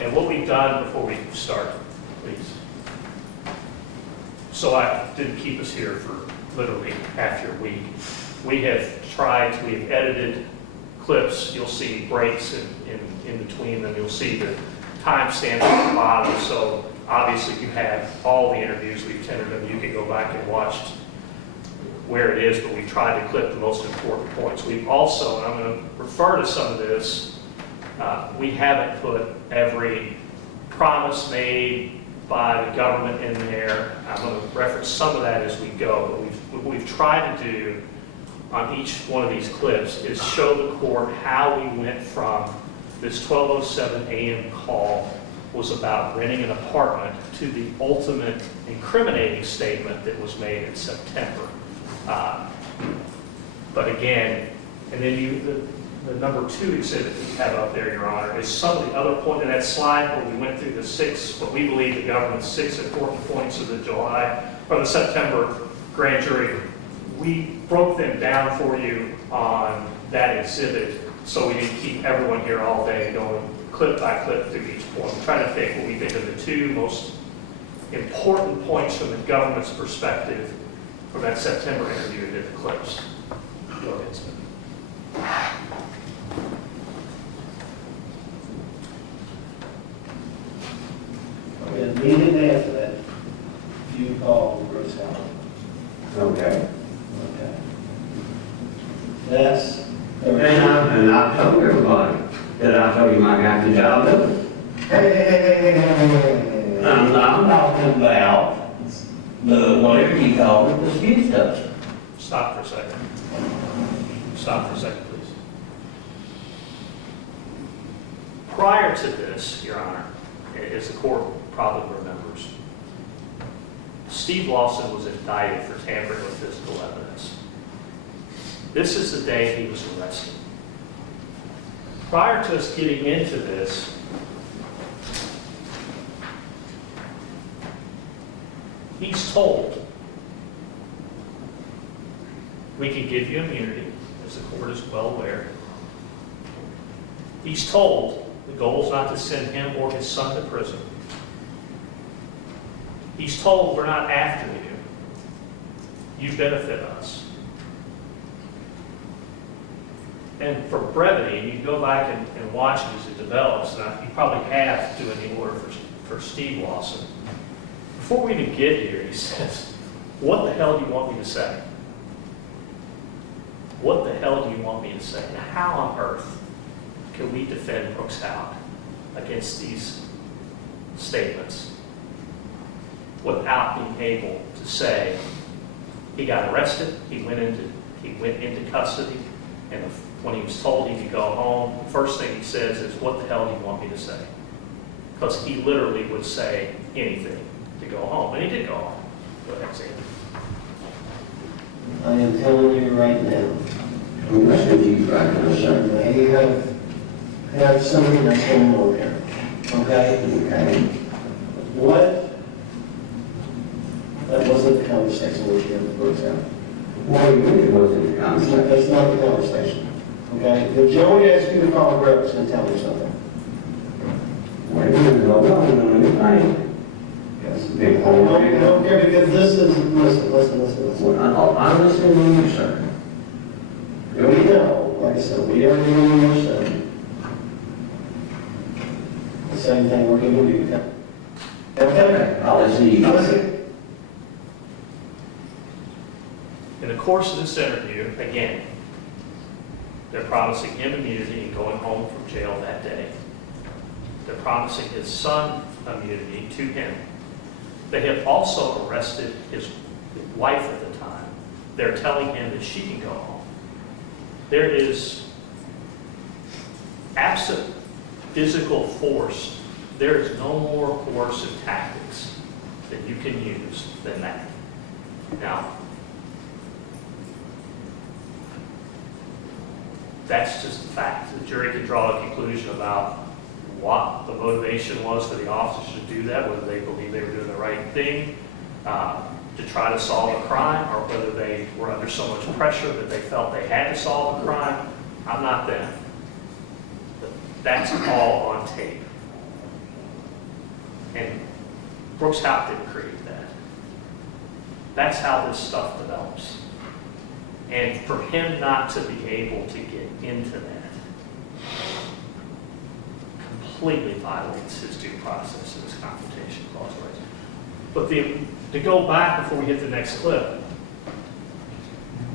And what we've done before we start, please. So I didn't keep us here for literally half your week. We have edited clips. You'll see breaks in between them. You'll see the timestamps at the bottom. So obviously you have all the interviews we've tendered them. You can go back and watch where it is, but we tried to clip the most important points. We've also, and I'm going to refer to some of this, we haven't put every promise made by the government in there. I'm going to reference some of that as we go. But what we've tried to do on each one of these clips is show the court how we went from this 12:07 a.m. call was about renting an apartment to the ultimate incriminating statement that was made in September. But again, and then the number 2 exhibit that you have up there, Your Honor, is some of the other points in that slide where we went through what we believe the government's 6 important points of the September grand jury. We broke them down for you on that exhibit so we didn't keep everyone here all day going clip by clip through each point. We're trying to think what we think are the 2 most important points from the government's perspective from that September interview and did the clips. Go ahead, sir. Immediately after that, you called Brooks Houck. Okay. Okay. That's. And I told everybody that I told him I got the job done. Hey. I'm talking about whatever you call it, the skid stuff. Stop for a second. Stop for a second, please. Prior to this, Your Honor, as the court probably remembers, Steve Lawson was indicted for tampering with physical evidence. This is the day he was arrested. Prior to us getting into this, he's told, we can give you immunity, as the court is well aware. He's told the goal is not to send him or his son to prison. He's told we're not after you. You benefit us. And for brevity, and you can go back and watch it as it develops, and you probably have to in the order for Steve Lawson. Before we even get here, he says, what the hell do you want me to say? What the hell do you want me to say? Now, how on earth can we defend Brooks Houck against these statements without being able to say he got arrested, he went into custody, and when he was told he could go home, the first thing he says is, what the hell do you want me to say? Because he literally would say anything to go home, and he did go home. Go ahead, Sandy. I am telling you right now, I'm listening to you right now, sir. that you have something that's going on there. Okay? Okay. What? That wasn't the conversation we had with Brooks Houck. Well, you really wasn't the conversation. That's not the conversation. Okay, if Joey asks you to call Brooks and tell me something. Wait a minute, no, anything. Yes. Big I hole. don't care because this is, listen. I'm listening to you, sir. We know, like I said, we are giving you your son. The same thing we're giving you. Okay? I'll listen to you. Listen. In the course of this interview, again, they're promising him immunity and going home from jail that day. They're promising his son immunity to him. They have also arrested his wife at the time. They're telling him that she can go home. There is, absent physical force, there is no more coercive tactics that you can use than that. Now, that's just a fact. The jury can draw a conclusion about what the motivation was for the officers to do that, whether they believe they were doing the right thing to try to solve a crime, or whether they were under so much pressure that they felt they had to solve a crime. I'm not them. But that's all on tape. And Brooks Houck didn't create that. That's how this stuff develops. And for him not to be able to get into that completely violates his due process and his confrontation clause rights. But to go back before we hit the next clip,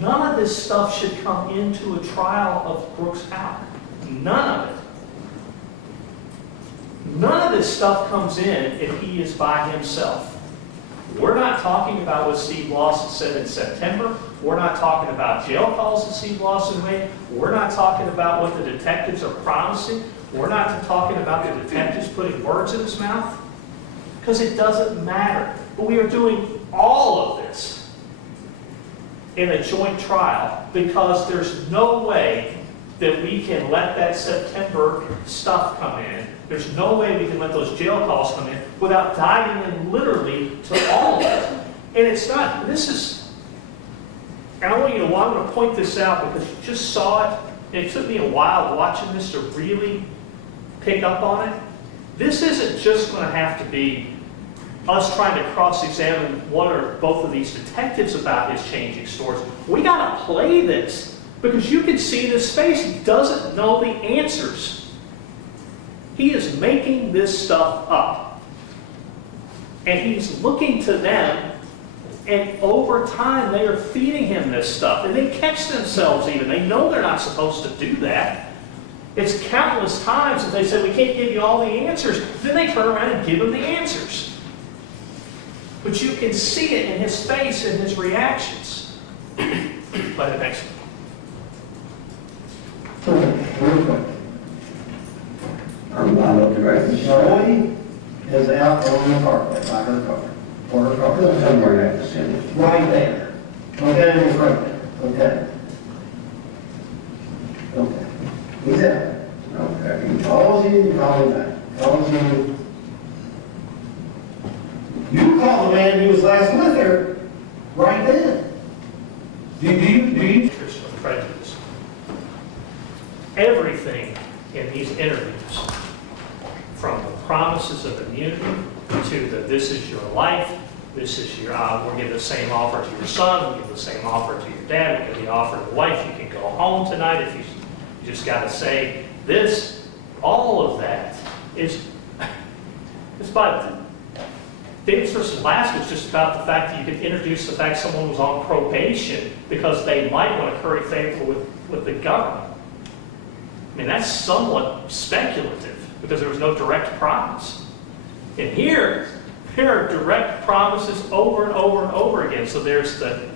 none of this stuff should come into a trial of Brooks Houck. None of it. None of this stuff comes in if he is by himself. We're not talking about what Steve Lawson said in September. We're not talking about jail calls that Steve Lawson made. We're not talking about what the detectives are promising. We're not talking about the detectives putting words in his mouth, because it doesn't matter. But we are doing all of this in a joint trial because there's no way that we can let that September stuff come in. There's no way we can let those jail calls come in without diving in literally to all of it. And it's not, this is, and I want you to, I'm going to point this out because you just saw it, and it took me a while watching this to really pick up on it. This isn't just going to have to be us trying to cross-examine one or both of these detectives about his changing stories. We got to play this because you can see in his face he doesn't know the answers. He is making this stuff up. And he's looking to them, and over time they are feeding him this stuff. And they catch themselves even. They know they're not supposed to do that. It's countless times that they say, we can't give you all the answers. Then they turn around and give him the answers. But you can see it in his face and his reactions. By the next one. I'm not looking right. Joey is out on the carpet by her car. For her car. Somewhere in that vicinity. Right there. Okay, he's right there. Okay. Okay. He's out. Okay. He calls you, you call him back. Calls you. You call the man who was last with her right then. Do you? Prejudice. Everything in these interviews, from the promises of immunity to the this is your life, this is your, we'll give the same offer to your son, we'll give the same offer to your dad, we'll give the offer to the wife, you can go home tonight if you just got to say this. All of that is, it's about, Davis versus Alaska is just about the fact that you can introduce the fact someone was on probation because they might want to curry favor with the government. I mean, that's somewhat speculative because there was no direct promise. And here, there are direct promises over and over and over again. So there's the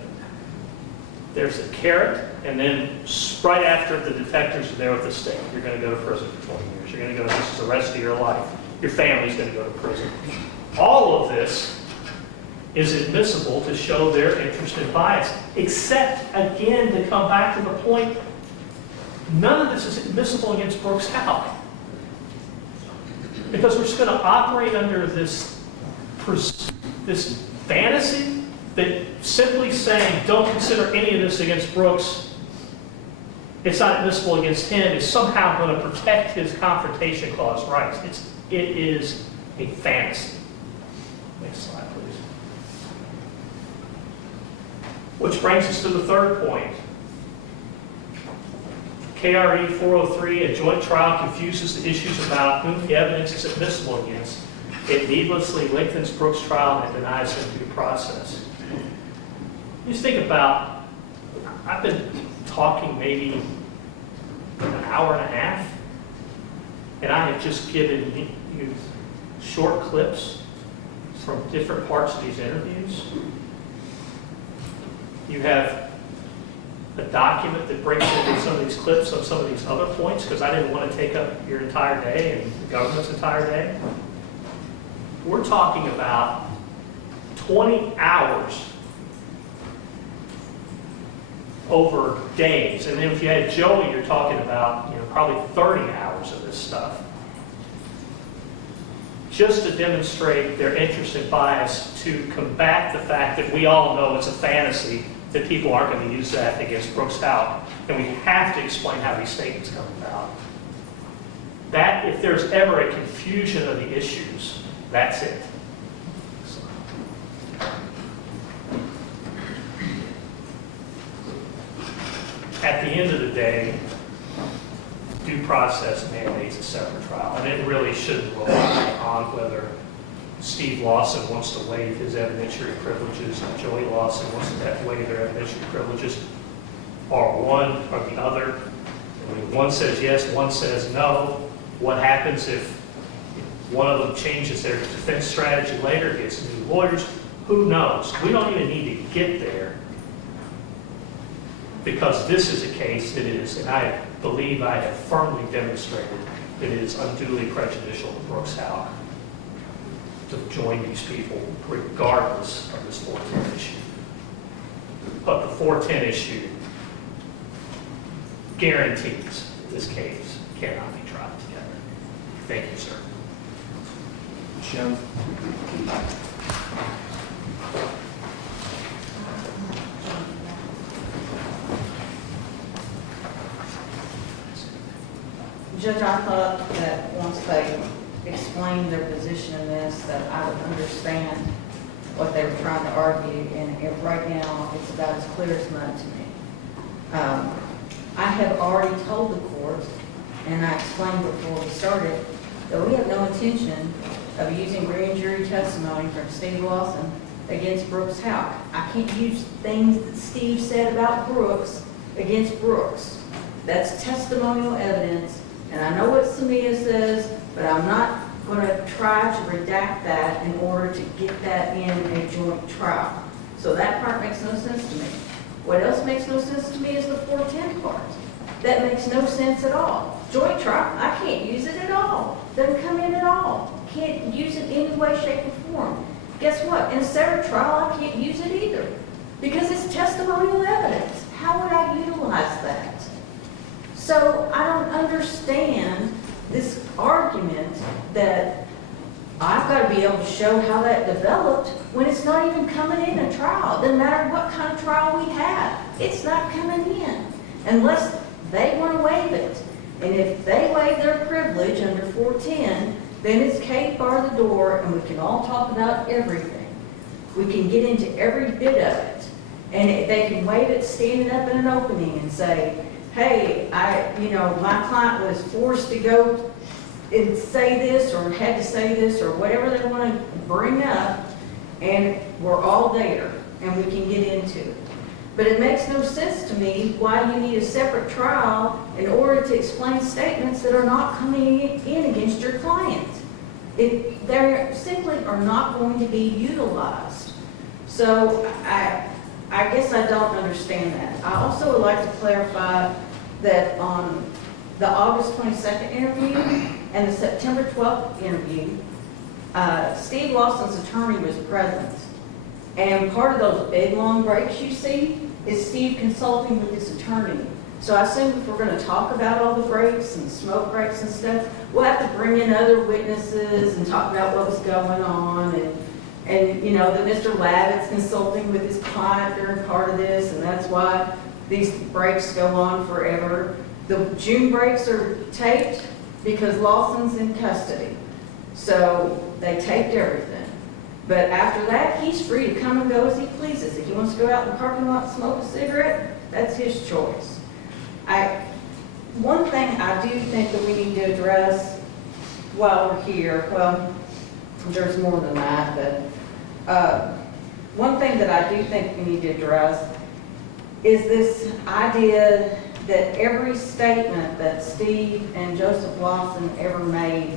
carrot, and then right after the detectives are there with the stake, you're going to go to prison for 20 years. You're going to go, this is the rest of your life. Your family's going to go to prison. All of this is admissible to show their interest and bias, except, again, to come back to the point, none of this is admissible against Brooks Houck. Because we're just going to operate under this fantasy that simply saying, don't consider any of this against Brooks, it's not admissible against him is somehow going to protect his confrontation clause rights. It is a fantasy. Next slide, please. Which brings us to the third point. KRE 403, a joint trial confuses the issues about whom the evidence is admissible against. It needlessly lengthens Brooks' trial and denies him due process. Just think about, I've been talking maybe an hour and a half, and I have just given you short clips from different parts of these interviews. You have a document that breaks into some of these clips on some of these other points, because I didn't want to take up your entire day and the government's entire day. We're talking about 20 hours over days. And then if you had Joey, you're talking about, probably 30 hours of this stuff. Just to demonstrate their interest and bias to combat the fact that we all know it's a fantasy that people aren't going to use that against Brooks Houck. And we have to explain how these statements come about. That, if there's ever a confusion of the issues, that's it. At the end of the day, due process mandates a separate trial, and it really shouldn't rely on whether Steve Lawson wants to waive his evidentiary privileges and Joey Lawson wants to waive their evidentiary privileges, or one or the other. When one says yes, one says no. What happens if one of them changes their defense strategy later, gets new lawyers? Who knows? We don't even need to get there, because this is a case that is, and I believe I have firmly demonstrated, that it is unduly prejudicial to Brooks Houck to join these people regardless of this 410 issue. But the 410 issue guarantees this case cannot be tried together. Thank you, sir. Jim? Judge, I thought that once they explained their position in this, that I would understand what they were trying to argue, and right now, it's about as clear as mud to me. I have already told the court, and I explained before we started, that we have no intention of using grand jury testimony from Steve Lawson against Brooks Houck. I can't use things that Steve said about Brooks against Brooks. That's testimonial evidence. And I know what Samia says, but I'm not going to try to redact that in order to get that in a joint trial. So that part makes no sense to me. What else makes no sense to me is the 410 part. That makes no sense at all. Joint trial, I can't use it at all. Doesn't come in at all. Can't use it any way, shape, or form. Guess what? In a separate trial, I can't use it either, because it's testimonial evidence. How would I utilize that? So I don't understand this argument that I've got to be able to show how that developed when it's not even coming in a trial. It doesn't matter what kind of trial we have. It's not coming in unless they want to waive it. And if they waive their privilege under 410, then it's cave bar the door and we can all talk about everything. We can get into every bit of it. And they can waive it standing up in an opening and say, hey, my client was forced to go and say this or had to say this or whatever they want to bring up, and we're all there and we can get into it. But it makes no sense to me why you need a separate trial in order to explain statements that are not coming in against your client. They simply are not going to be utilized. So I guess I don't understand that. I also would like to clarify that on the August 22nd interview and the September 12th interview, Steve Lawson's attorney was present. And part of those big long breaks you see is Steve consulting with his attorney. So I assume if we're going to talk about all the breaks and smoke breaks and stuff, we'll have to bring in other witnesses and talk about what was going on. And that Mr. Lavitz consulting with his client during part of this, and that's why These breaks go on forever. The June breaks are taped because Lawson's in custody. So they taped everything. But after that, he's free to come and go as he pleases. If he wants to go out in the parking lot and smoke a cigarette, that's his choice. One thing I do think that we need to address while we're here, well, there's more than that, but one thing that I do think we need to address is this idea that every statement that Steve and Joseph Lawson ever made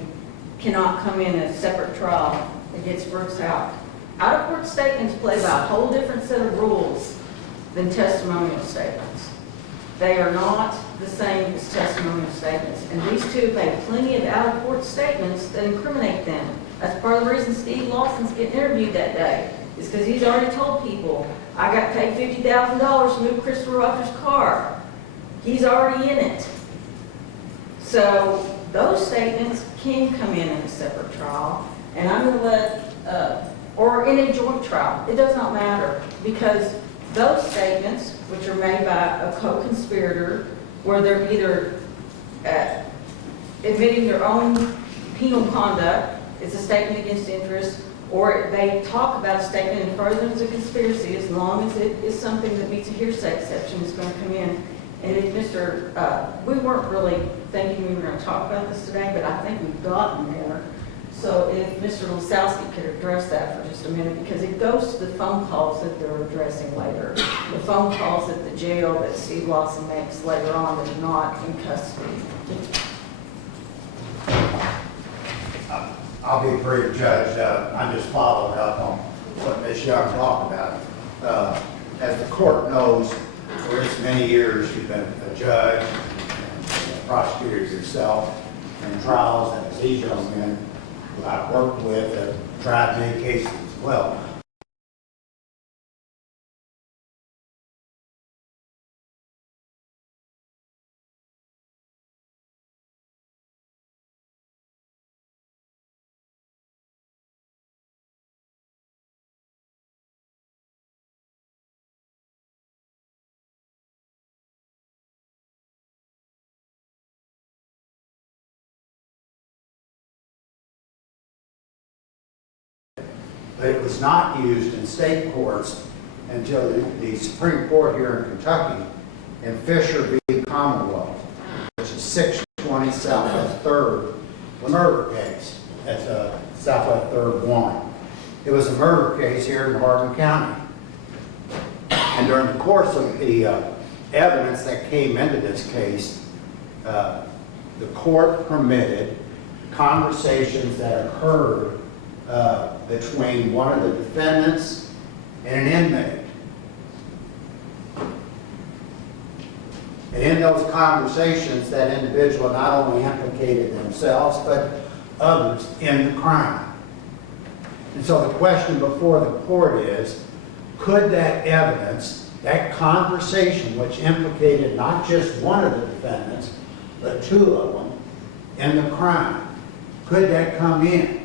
cannot come in a separate trial against Brooks Houck. Out-of-court statements play by a whole different set of rules than testimonial statements. They are not the same as testimonial statements. And these two have made plenty of out-of-court statements that incriminate them. That's part of the reason Steve Lawson's getting interviewed that day, is because he's already told people, I got paid $50,000 to move Christopher Rogers' car. He's already in it. So those statements can come in a separate trial, and I'm going to let, or in a joint trial. It does not matter, because those statements, which are made by a co-conspirator, where they're either admitting their own penal conduct, it's a statement against interest, or they talk about a statement in furtherance of conspiracy, as long as it is something that meets a hearsay exception, is going to come in. And if we weren't really thinking we were going to talk about this today, but I think we've gotten there. So if Mr. Lisowski could address that for just a minute, because it goes to the phone calls that they're addressing later. The phone calls at the jail that Steve Lawson makes later on that are not in custody. I'll be brief, Judge. I just followed up on what Ms. Young talked about. As the court knows, for its many years, you've been a judge and prosecutor yourself in trials, and as these young men who I've worked with have tried many cases as well. But it was not used in state courts until the Supreme Court here in Kentucky in Fisher v. Commonwealth, which is 620 Southwest 3rd, the murder case. That's Southwest 3rd 1. It was a murder case here in Hardin County. And during the course of the evidence that came into this case, the court permitted conversations that occurred between one of the defendants and an inmate. And in those conversations, that individual not only implicated themselves, but others in the crime. And so the question before the court is, could that evidence, that conversation, which implicated not just one of the defendants, but two of them in the crime, could that come in?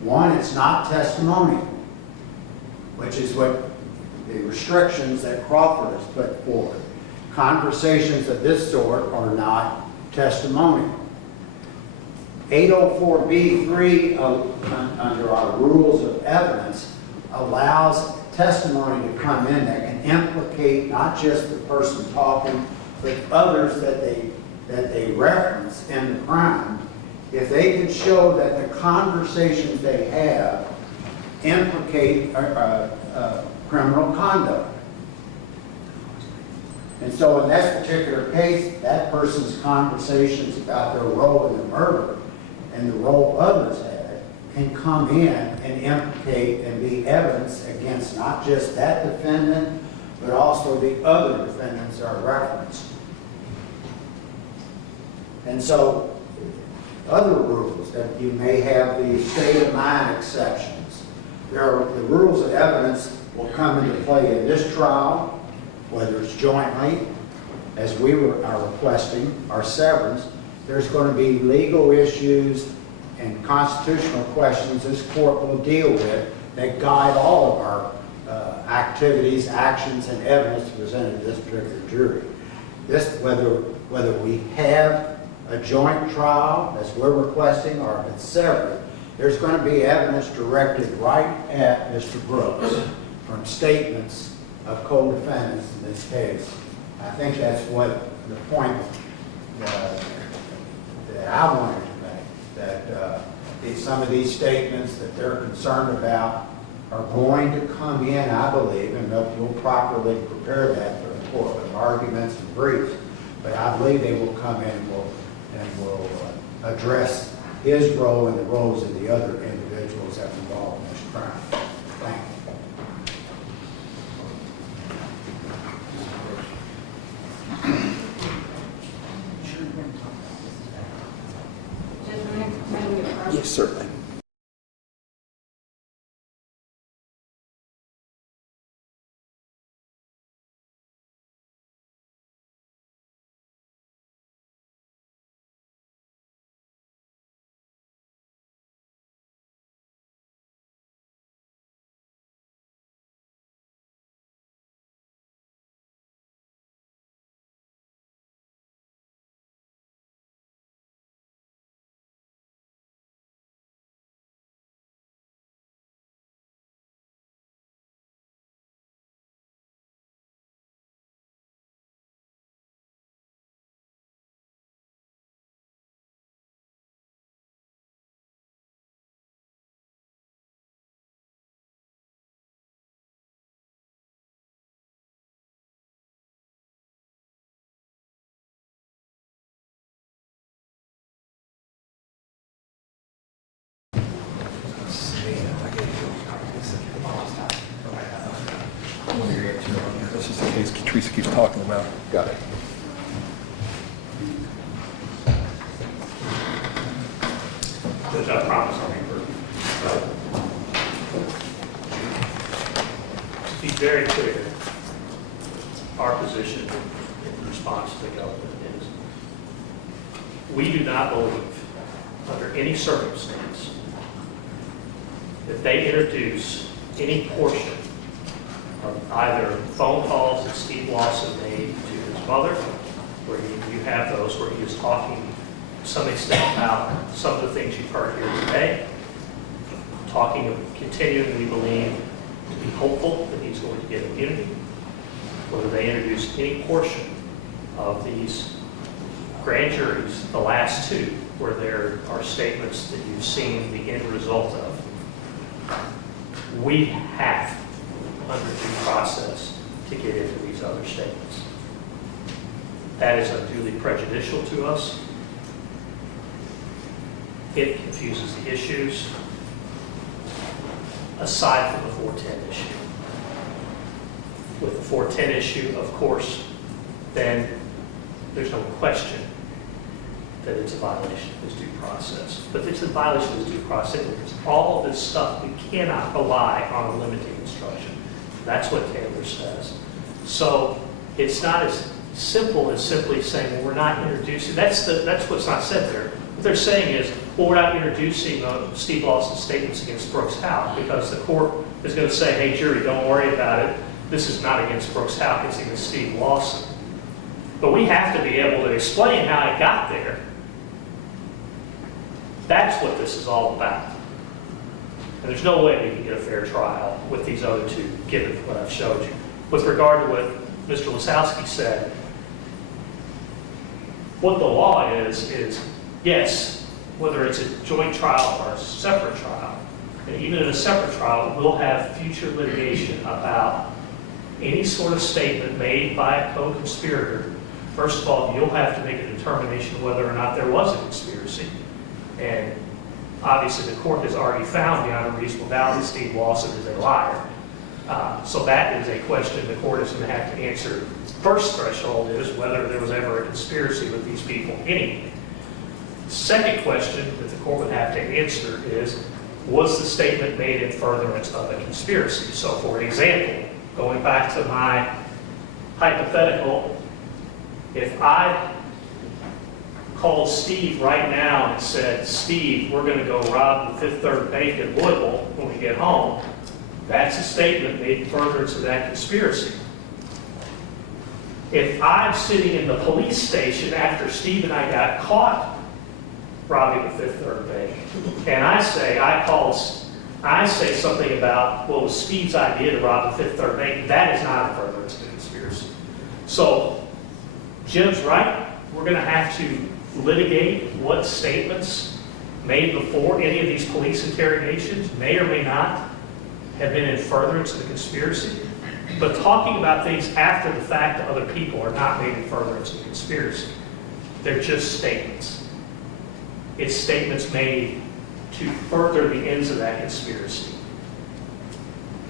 One, it's not testimonial, which is what the restrictions that Crawford has put forward. Conversations of this sort are not testimonial. 804B3 under our rules of evidence allows testimony to come in that can implicate not just the person talking, but others that they reference in the crime, if they can show that the conversations they have implicate criminal conduct. And so in that particular case, that person's conversations about their role in the murder and the role others had can come in and implicate and be evidence against not just that defendant, but also the other defendants are referenced. And so other rules that you may have, the state of mind exceptions. The rules of evidence will come into play in this trial, whether it's jointly, as we are requesting, our severance. There's going to be legal issues and constitutional questions this court will deal with that guide all of activities, actions, and evidence presented to this particular jury. This, whether we have a joint trial, as we're requesting, or if it's separate, there's going to be evidence directed right at Mr. Brooks from statements of co-defendants in this case. I think that's what the point that I wanted to make, that some of these statements that they're concerned about are going to come in, I believe, and we'll properly prepare that for the court with arguments and briefs, but I believe they will come in and will address his role and the roles of the other individuals that were involved in this crime. Thank you. Yes, certainly. This is the case Teresa keeps talking about. Got it. Judge, I promise I'll be brief. To be very clear, our position in response to the government is we do not believe, under any circumstance, that they introduce any portion of either phone calls that Steve Lawson made to his mother, where you have those where he is talking to some extent about some of the things you've heard here today, talking of continuing, we believe, to be hopeful that he's going to get immunity, whether they introduce any portion of these grand juries, the last two, where there are statements that you've seen the end result of. We have, under due process, to get into these other statements. That is unduly prejudicial to us. It confuses the issues, aside from the 410 issue. With the 410 issue, of course, then there's no question that it's a violation of his due process. But it's a violation of his due process because all of this stuff, we cannot rely on a limiting instruction. That's what Taylor says. So it's not as simple as simply saying, well, we're not introducing, that's what's not said there. What they're saying is, well, we're not introducing Steve Lawson's statements against Brooks Houck because the court is going to say, hey, jury, don't worry about it. This is not against Brooks Houck, it's against Steve Lawson. But we have to be able to explain how it got there. That's what this is all about. And there's no way we can get a fair trial with these other two, given what I've showed you. With regard to what Mr. Lisowski said, what the law is yes, whether it's a joint trial or a separate trial, and even in a separate trial, we'll have future litigation about any sort of statement made by a co-conspirator. First of all, you'll have to make a determination of whether or not there was a conspiracy. And obviously the court has already found beyond a reasonable doubt that Steve Lawson is a liar. So that is a question the court is going to have to answer. First threshold is whether there was ever a conspiracy with these people anyway. The second question that the court would have to answer is, was the statement made in furtherance of a conspiracy? So for example, going back to my hypothetical, if I called Steve right now and said, Steve, we're going to go rob the Fifth Third Bank in Louisville when we get home, That's a statement made in furtherance of that conspiracy. If I'm sitting in the police station after Steve and I got caught robbing the Fifth Third Bank, and I say something about, well, it was Steve's idea to rob the Fifth Third Bank, that is not a furtherance of the conspiracy. So, Jim's right, we're gonna have to litigate what statements made before any of these police interrogations may or may not have been in furtherance of the conspiracy. But talking about things after the fact to other people are not made in furtherance of the conspiracy. They're just statements. It's statements made to further the ends of that conspiracy.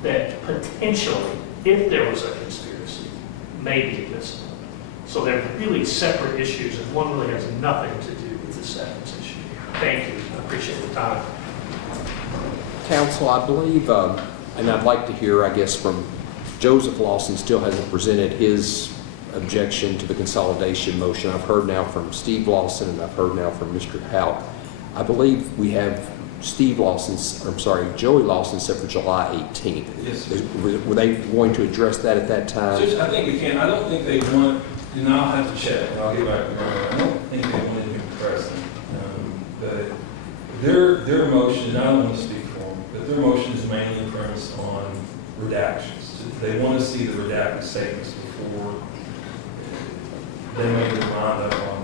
That potentially, if there was a conspiracy, may be admissible. So they're really separate issues, and one really has nothing to do with the severance issue. Thank you. I appreciate the time. Counsel, I believe, and I'd like to hear, I guess, from Joseph Lawson still hasn't presented his objection to the consolidation motion. I've heard now from Steve Lawson, and I've heard now from Mr. Houck. I believe we have Joey Lawson set for July 18th. Yes. Were they going to address that at that time? Judge, I think we can. I don't think they want, and I'll have to check. I'll get back to you. I don't think they want him present. But their motion, I don't want to speak for them, but their motion is mainly premised on redactions. They want to see the redacted statements before they make their mind up on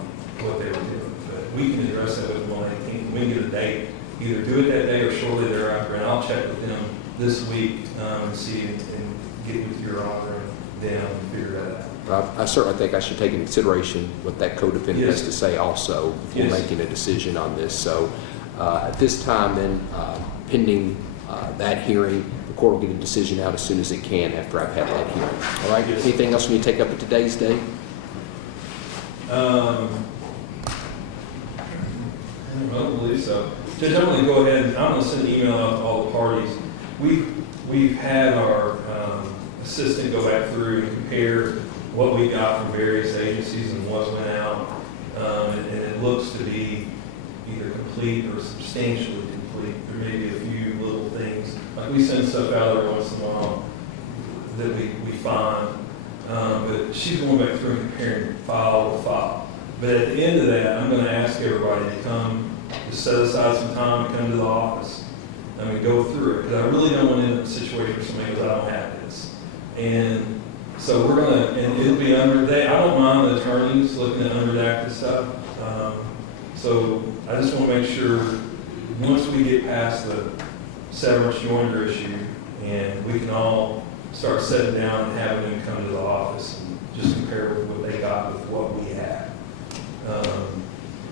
what they were doing. But we can address that with 118. We can get a date, either do it that day or shortly thereafter, and I'll check with them this week and see and get with your honor and them and figure that out. I certainly think I should take into consideration what that co-defendant has to say also before making a decision on this. So at this time then, pending that hearing, the court will get a decision out as soon as it can after I've had that hearing. All right, anything else we need to take up at today's date? I don't believe so. Just I'm going to go ahead and I'm going to send an email out to all the parties. We've had our assistant go back through and compare what we got from various agencies and what went out, and it looks to be either complete or substantially complete. There may be a few little things, like we send stuff out every once in a while that we find, but she's going back through and comparing file to file. But at the end of that, I'm going to ask everybody to come, to set aside some time to come to the office. I mean, go through it, because I really don't want to end up in a situation where somebody goes, I don't have this. And so we're going to, and it'll be I don't mind the attorneys looking at unredacted stuff. So I just want to make sure, once we get past the severance Joinder issue, and we can all start sitting down and having them come to the office and just compare with what they got with what we have.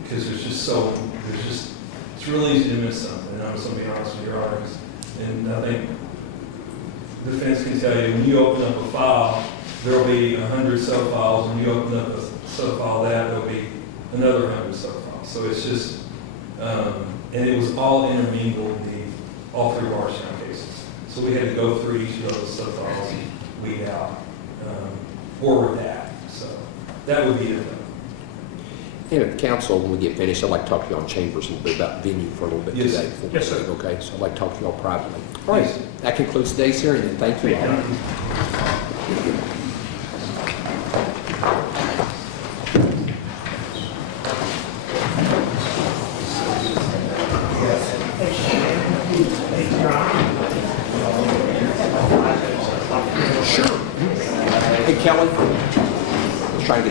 Because it's really easy to miss something, and I'm just going to be honest with your honors. And I think the defense can tell you, when you open up a file, there'll be 100 sub-files. When you open up a sub-file there'll be another 100 sub-files. So it's just, and it was all intermingled in all three Bardstown cases. So we had to go through each of those sub-files and weed out, or redact. So that would be it. And at the council, when we get finished, I'd like to talk to you on Chambers a little bit about venue for a little bit Yes. today. Yes, sir. Okay, so I'd like to talk to you all privately. All right, that concludes today's hearing, and thank you all. Sure. Hey, Kelly, I was trying to get